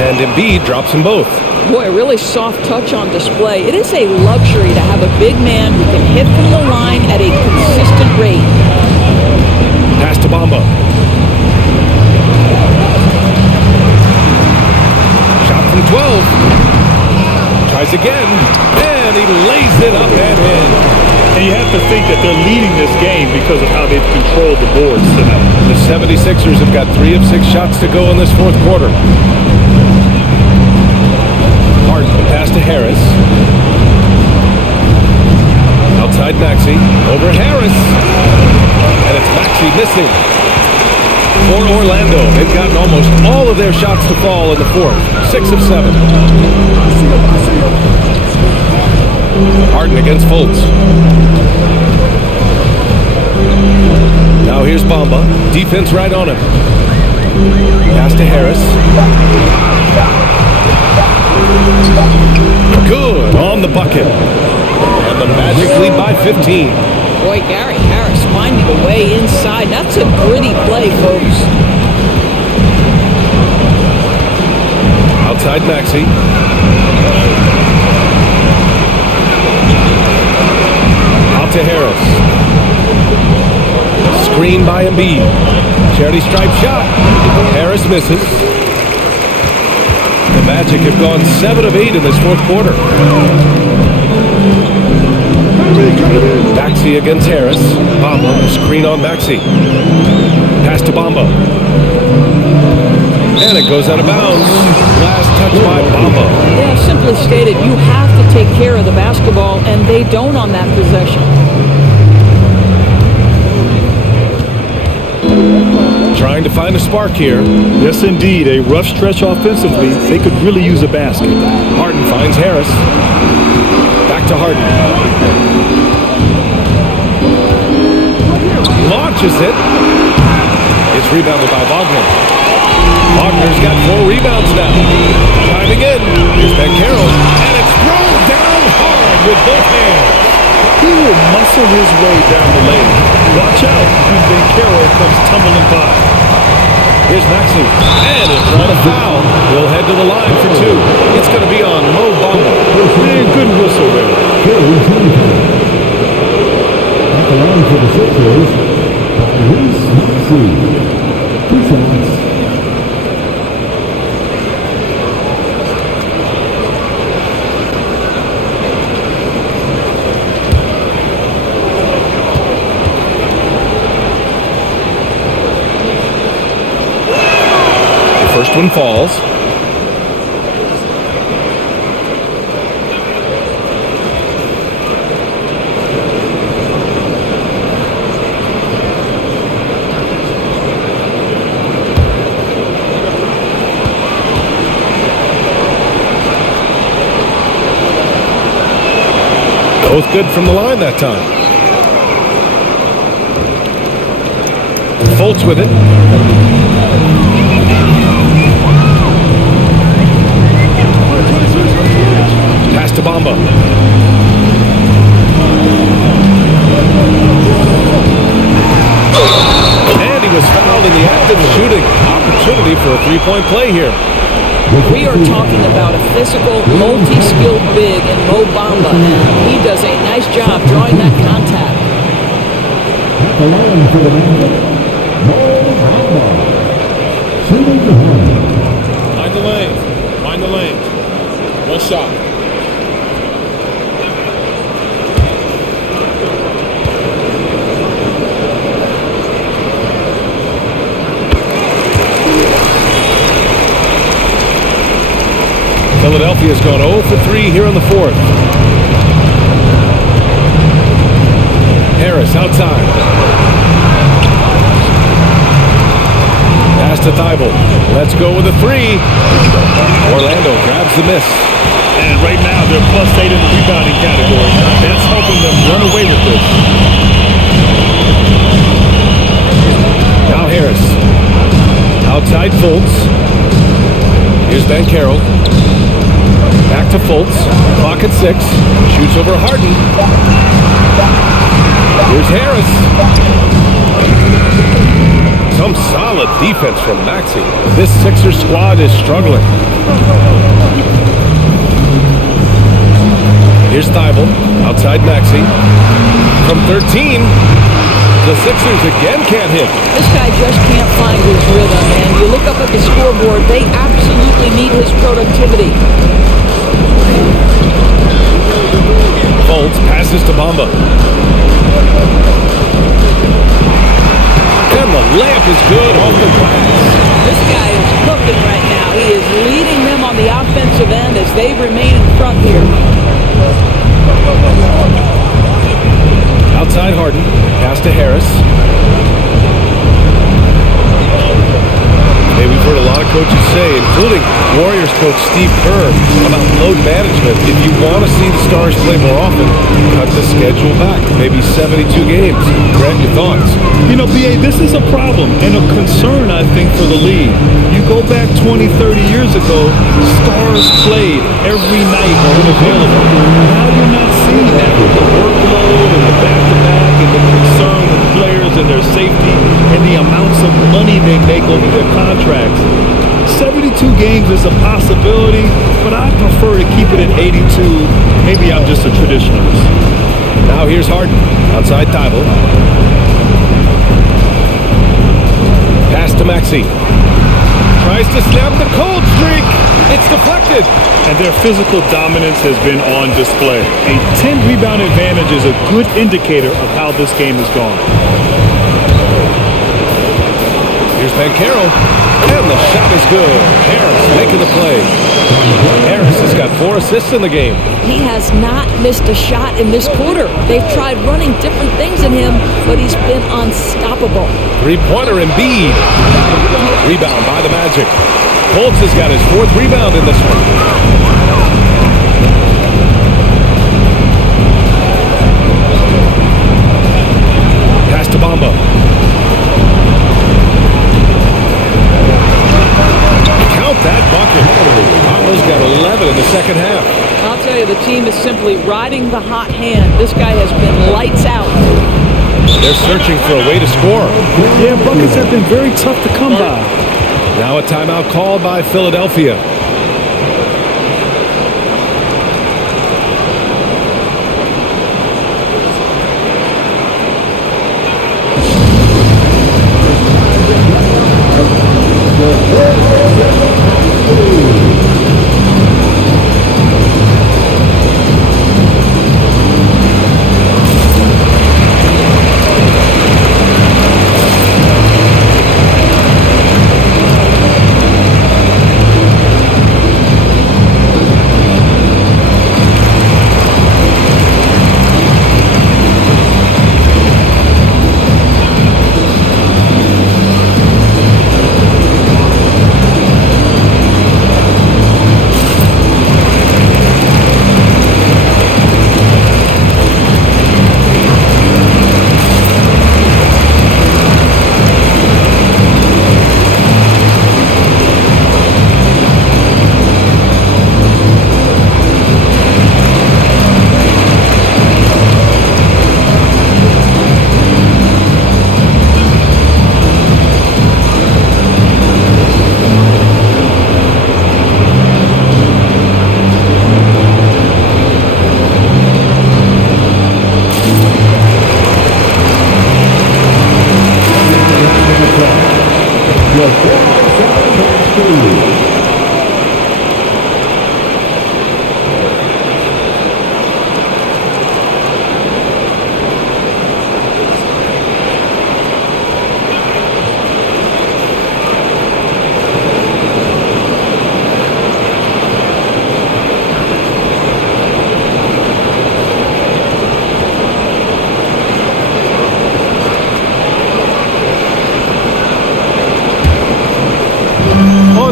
And Embiid drops them both. Boy, a really soft touch on display. It is a luxury to have a big man who can hit from the line at a consistent rate. Pass to Bamba. Shot from 12. Tries again. And he lays it up and in. And you have to think that they're leading this game because of how they've controlled the boards tonight. The 76ers have got 3 of 6 shots to go in this fourth quarter. Harden pass to Harris. Outside Maxey. Over Harris. And it's Maxey missing. For Orlando, they've gotten almost all of their shots to fall in the fourth. 6 of 7. Harden against Fultz. Now here's Bamba. Defense right on him. Pass to Harris. Good on the bucket. And the Magic lead by 15. Boy, Gary Harris finding a way inside. That's a gritty play, folks. Outside Maxey. Out to Harris. Screen by Embiid. Charity stripe shot. Harris misses. The Magic have gone 7 of 8 in this fourth quarter. Maxey against Harris. Bamba, screen on Maxey. Pass to Bamba. And it goes out of bounds. Last touch by Bamba. Yeah, simply stated, you have to take care of the basketball, and they don't on that possession. Trying to find a spark here. Yes, indeed. A rough stretch offensively. They could really use a basket. Harden finds Harris. Back to Harden. Launches it. It's rebounded by Wagner. Wagner's got 4 rebounds now. Driving in. Here's Ben Carroll. And it's thrown down hard with both hands. He will muscle his way down the lane. Watch out when Ben Carroll comes tumbling by. Here's Maxey. And it's on a foul. He'll head to the line for 2. It's going to be on Mo Bamba. Man, good whistle there. At the line for the Sixers, Tyrese Maxey. 2 shots. First one falls. Both good from the line that time. Fultz with it. Pass to Bamba. And he was fouled in the act of shooting. Opportunity for a 3-point play here. We are talking about a physical, multi-skilled big in Mo Bamba, and he does a nice job drawing that contact. At the line for the Magic, Mo Bamba. Shooting the Hornets. Mind the lane. Mind the lane. 1 shot. Philadelphia's gone 0 for 3 here in the fourth. Harris outside. Pass to Thibault. Let's go with a 3. Orlando grabs the miss. And right now they're +8 in the rebounding category. That's helping them run away with this. Now Harris. Outside Fultz. Here's Ben Carroll. Back to Fultz. Clock at 6. Shoots over Harden. Here's Harris. Some solid defense from Maxey. This Sixers squad is struggling. Here's Thibault. Outside Maxey. From 13. The Sixers again can't hit. This guy just can't find his rhythm, and you look up at the scoreboard, they absolutely need his productivity. Fultz pass Passes to Bamba. And the layup is good off the glass. This guy is cooking right now. He is leading them on the offensive end as they remain in front here. Outside Harden. Pass to Harris. Hey, we've heard a lot of coaches say, including Warriors coach Steve Kerr, about load management. If you want to see the Stars play more often, cut the schedule back. Maybe 72 games. Grant, your thoughts? You know, B.A., this is a problem and a concern, I think, for the league. You go back 20, 30 years ago, Stars played every night when available. Now you're not seeing that with the workload and the back-to-back and the concern with players and their safety and the amounts of money they make over their contracts. 72 games is a possibility, but I prefer to keep it at 82. Maybe I'm just a traditionalist. Now here's Harden. Outside Thibault. Pass to Maxey. Tries to snap the cold streak. It's deflected. And their physical dominance has been on display. A 10-rebound advantage is a good indicator of how this game has gone. Here's Banchero. And the shot is good. Harris making the play. Harris has got 4 assists in the game. He has not missed a shot in this quarter. They've tried running different things in him, but he's been unstoppable. Three-pointer Embiid. Rebound by the Magic. Fultz has got his 4th rebound in this one. Pass to Bamba. Count that bucket. Bamba's got 11 in the second half. I'll tell you, the team is simply riding the hot hand. This guy has been lights out. They're searching for a way to score. Yeah, buckets have been very tough to come by. Now a timeout called by Philadelphia.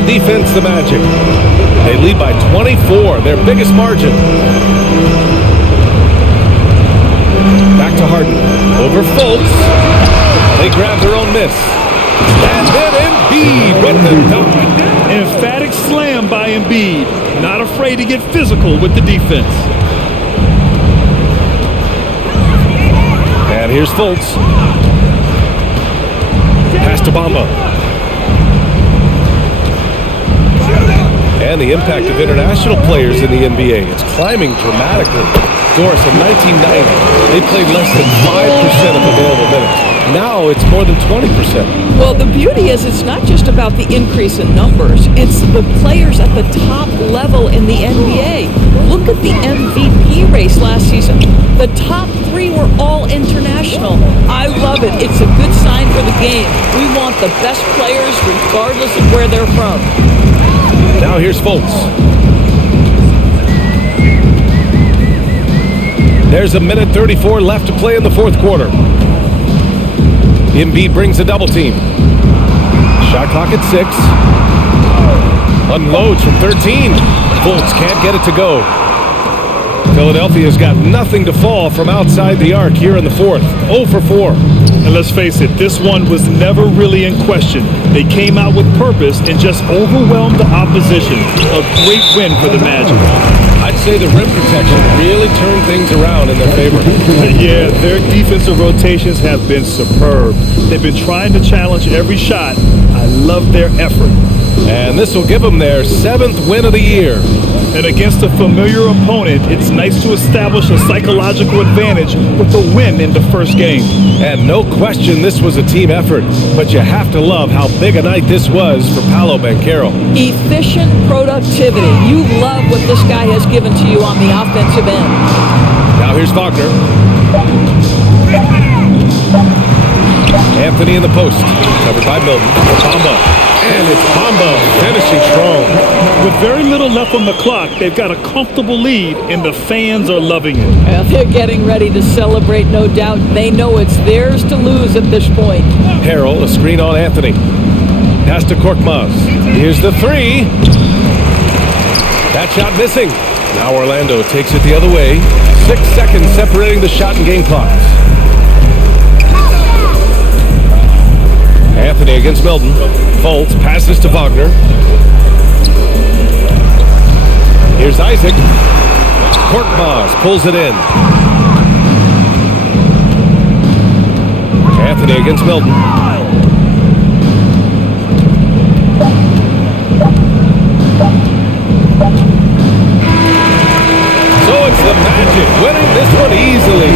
Defense, the Magic. They lead by 24, their biggest margin. Back to Harden. Over Fultz. They grab their own miss. And then Embiid with the dunk. Emphatic slam by Embiid. Not afraid to get physical with the defense. And here's Fultz. Pass to Bamba. And the impact of international players in the NBA. It's climbing dramatically. Doris, in 1990, they played less than 5% of available minutes. Now it's more than 20%. Well, the beauty is it's not just about the increase in numbers. It's the players at the top level in the NBA. Look at the MVP race last season. The top 3 were all international. I love it. It's a good sign for the game. We want the best players regardless of where they're from. Now here's Fultz. There's a minute 34 left to play in the fourth quarter. Embiid brings a double team. Shot clock at 6. Unloads from 13. Fultz can't get it to go. Philadelphia's got nothing to fall from outside the arc here in the fourth. 0 for 4. And let's face it, this one was never really in question. They came out with purpose and just overwhelmed the opposition. A great win for the Magic. I'd say the rim protection really turned things around in their favor. Yeah, their defensive rotations have been superb. They've been trying to challenge every shot. I love their effort. And this will give them their 7th win of the year. And against a familiar opponent, it's nice to establish a psychological advantage with a win in the first game. And no question this was a team effort, but you have to love how big a night this was for Paolo Banchero. Efficient productivity. You love what this guy has given to you on the offensive end. Now here's Wagner. Anthony in the post, covered by Milton. Bamba, and it's Bamba finishing strong. With very little left on the clock, they've got a comfortable lead, and the fans are loving it. Well, they're getting ready to celebrate, no doubt. They know it's theirs to lose at this point. Harrell, a screen on Anthony. Pass to Korkmaz. Here's the 3. That shot missing. Now Orlando takes it the other way. 6 seconds separating the shot and game clocks. Anthony against Milton. Fultz passes to Wagner. Here's Isaac. Korkmaz pulls it in. Anthony against Milton. So it's the Magic winning this one easily,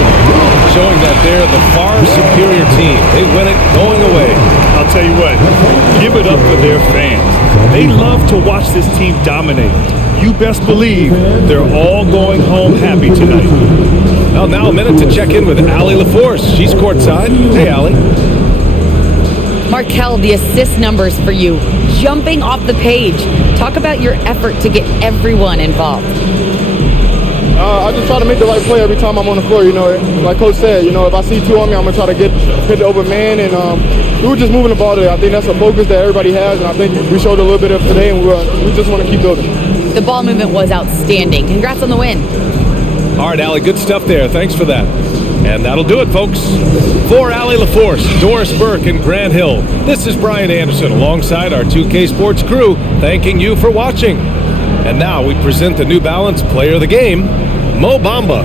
showing that they're the far superior team. They win it going away. I'll tell you what, give it up for their fans. They love to watch this team dominate. You best believe they're all going home happy tonight. Well, now a minute to check in with Allie LaForce. She's courtside. Hey, Allie. Markel, the assist numbers for you, jumping off the page. Talk about your effort to get everyone involved. I just try to make the right play every time I'm on the floor. Like Coach said, if I see 2 on me, I'm going to try to hit the open man. And we were just moving the ball today. I think that's a focus that everybody has, and I think we showed a little bit of today, and we just want to keep building. The ball movement was outstanding. Congrats on the win. All right, Allie, good stuff there. Thanks for that. And that'll do it, folks. For Allie LaForce, Doris Burke, and Grant Hill, this is Brian Anderson alongside our 2K Sports crew, thanking you for watching. And now we present the New Balance Player of the Game, Mo Bamba.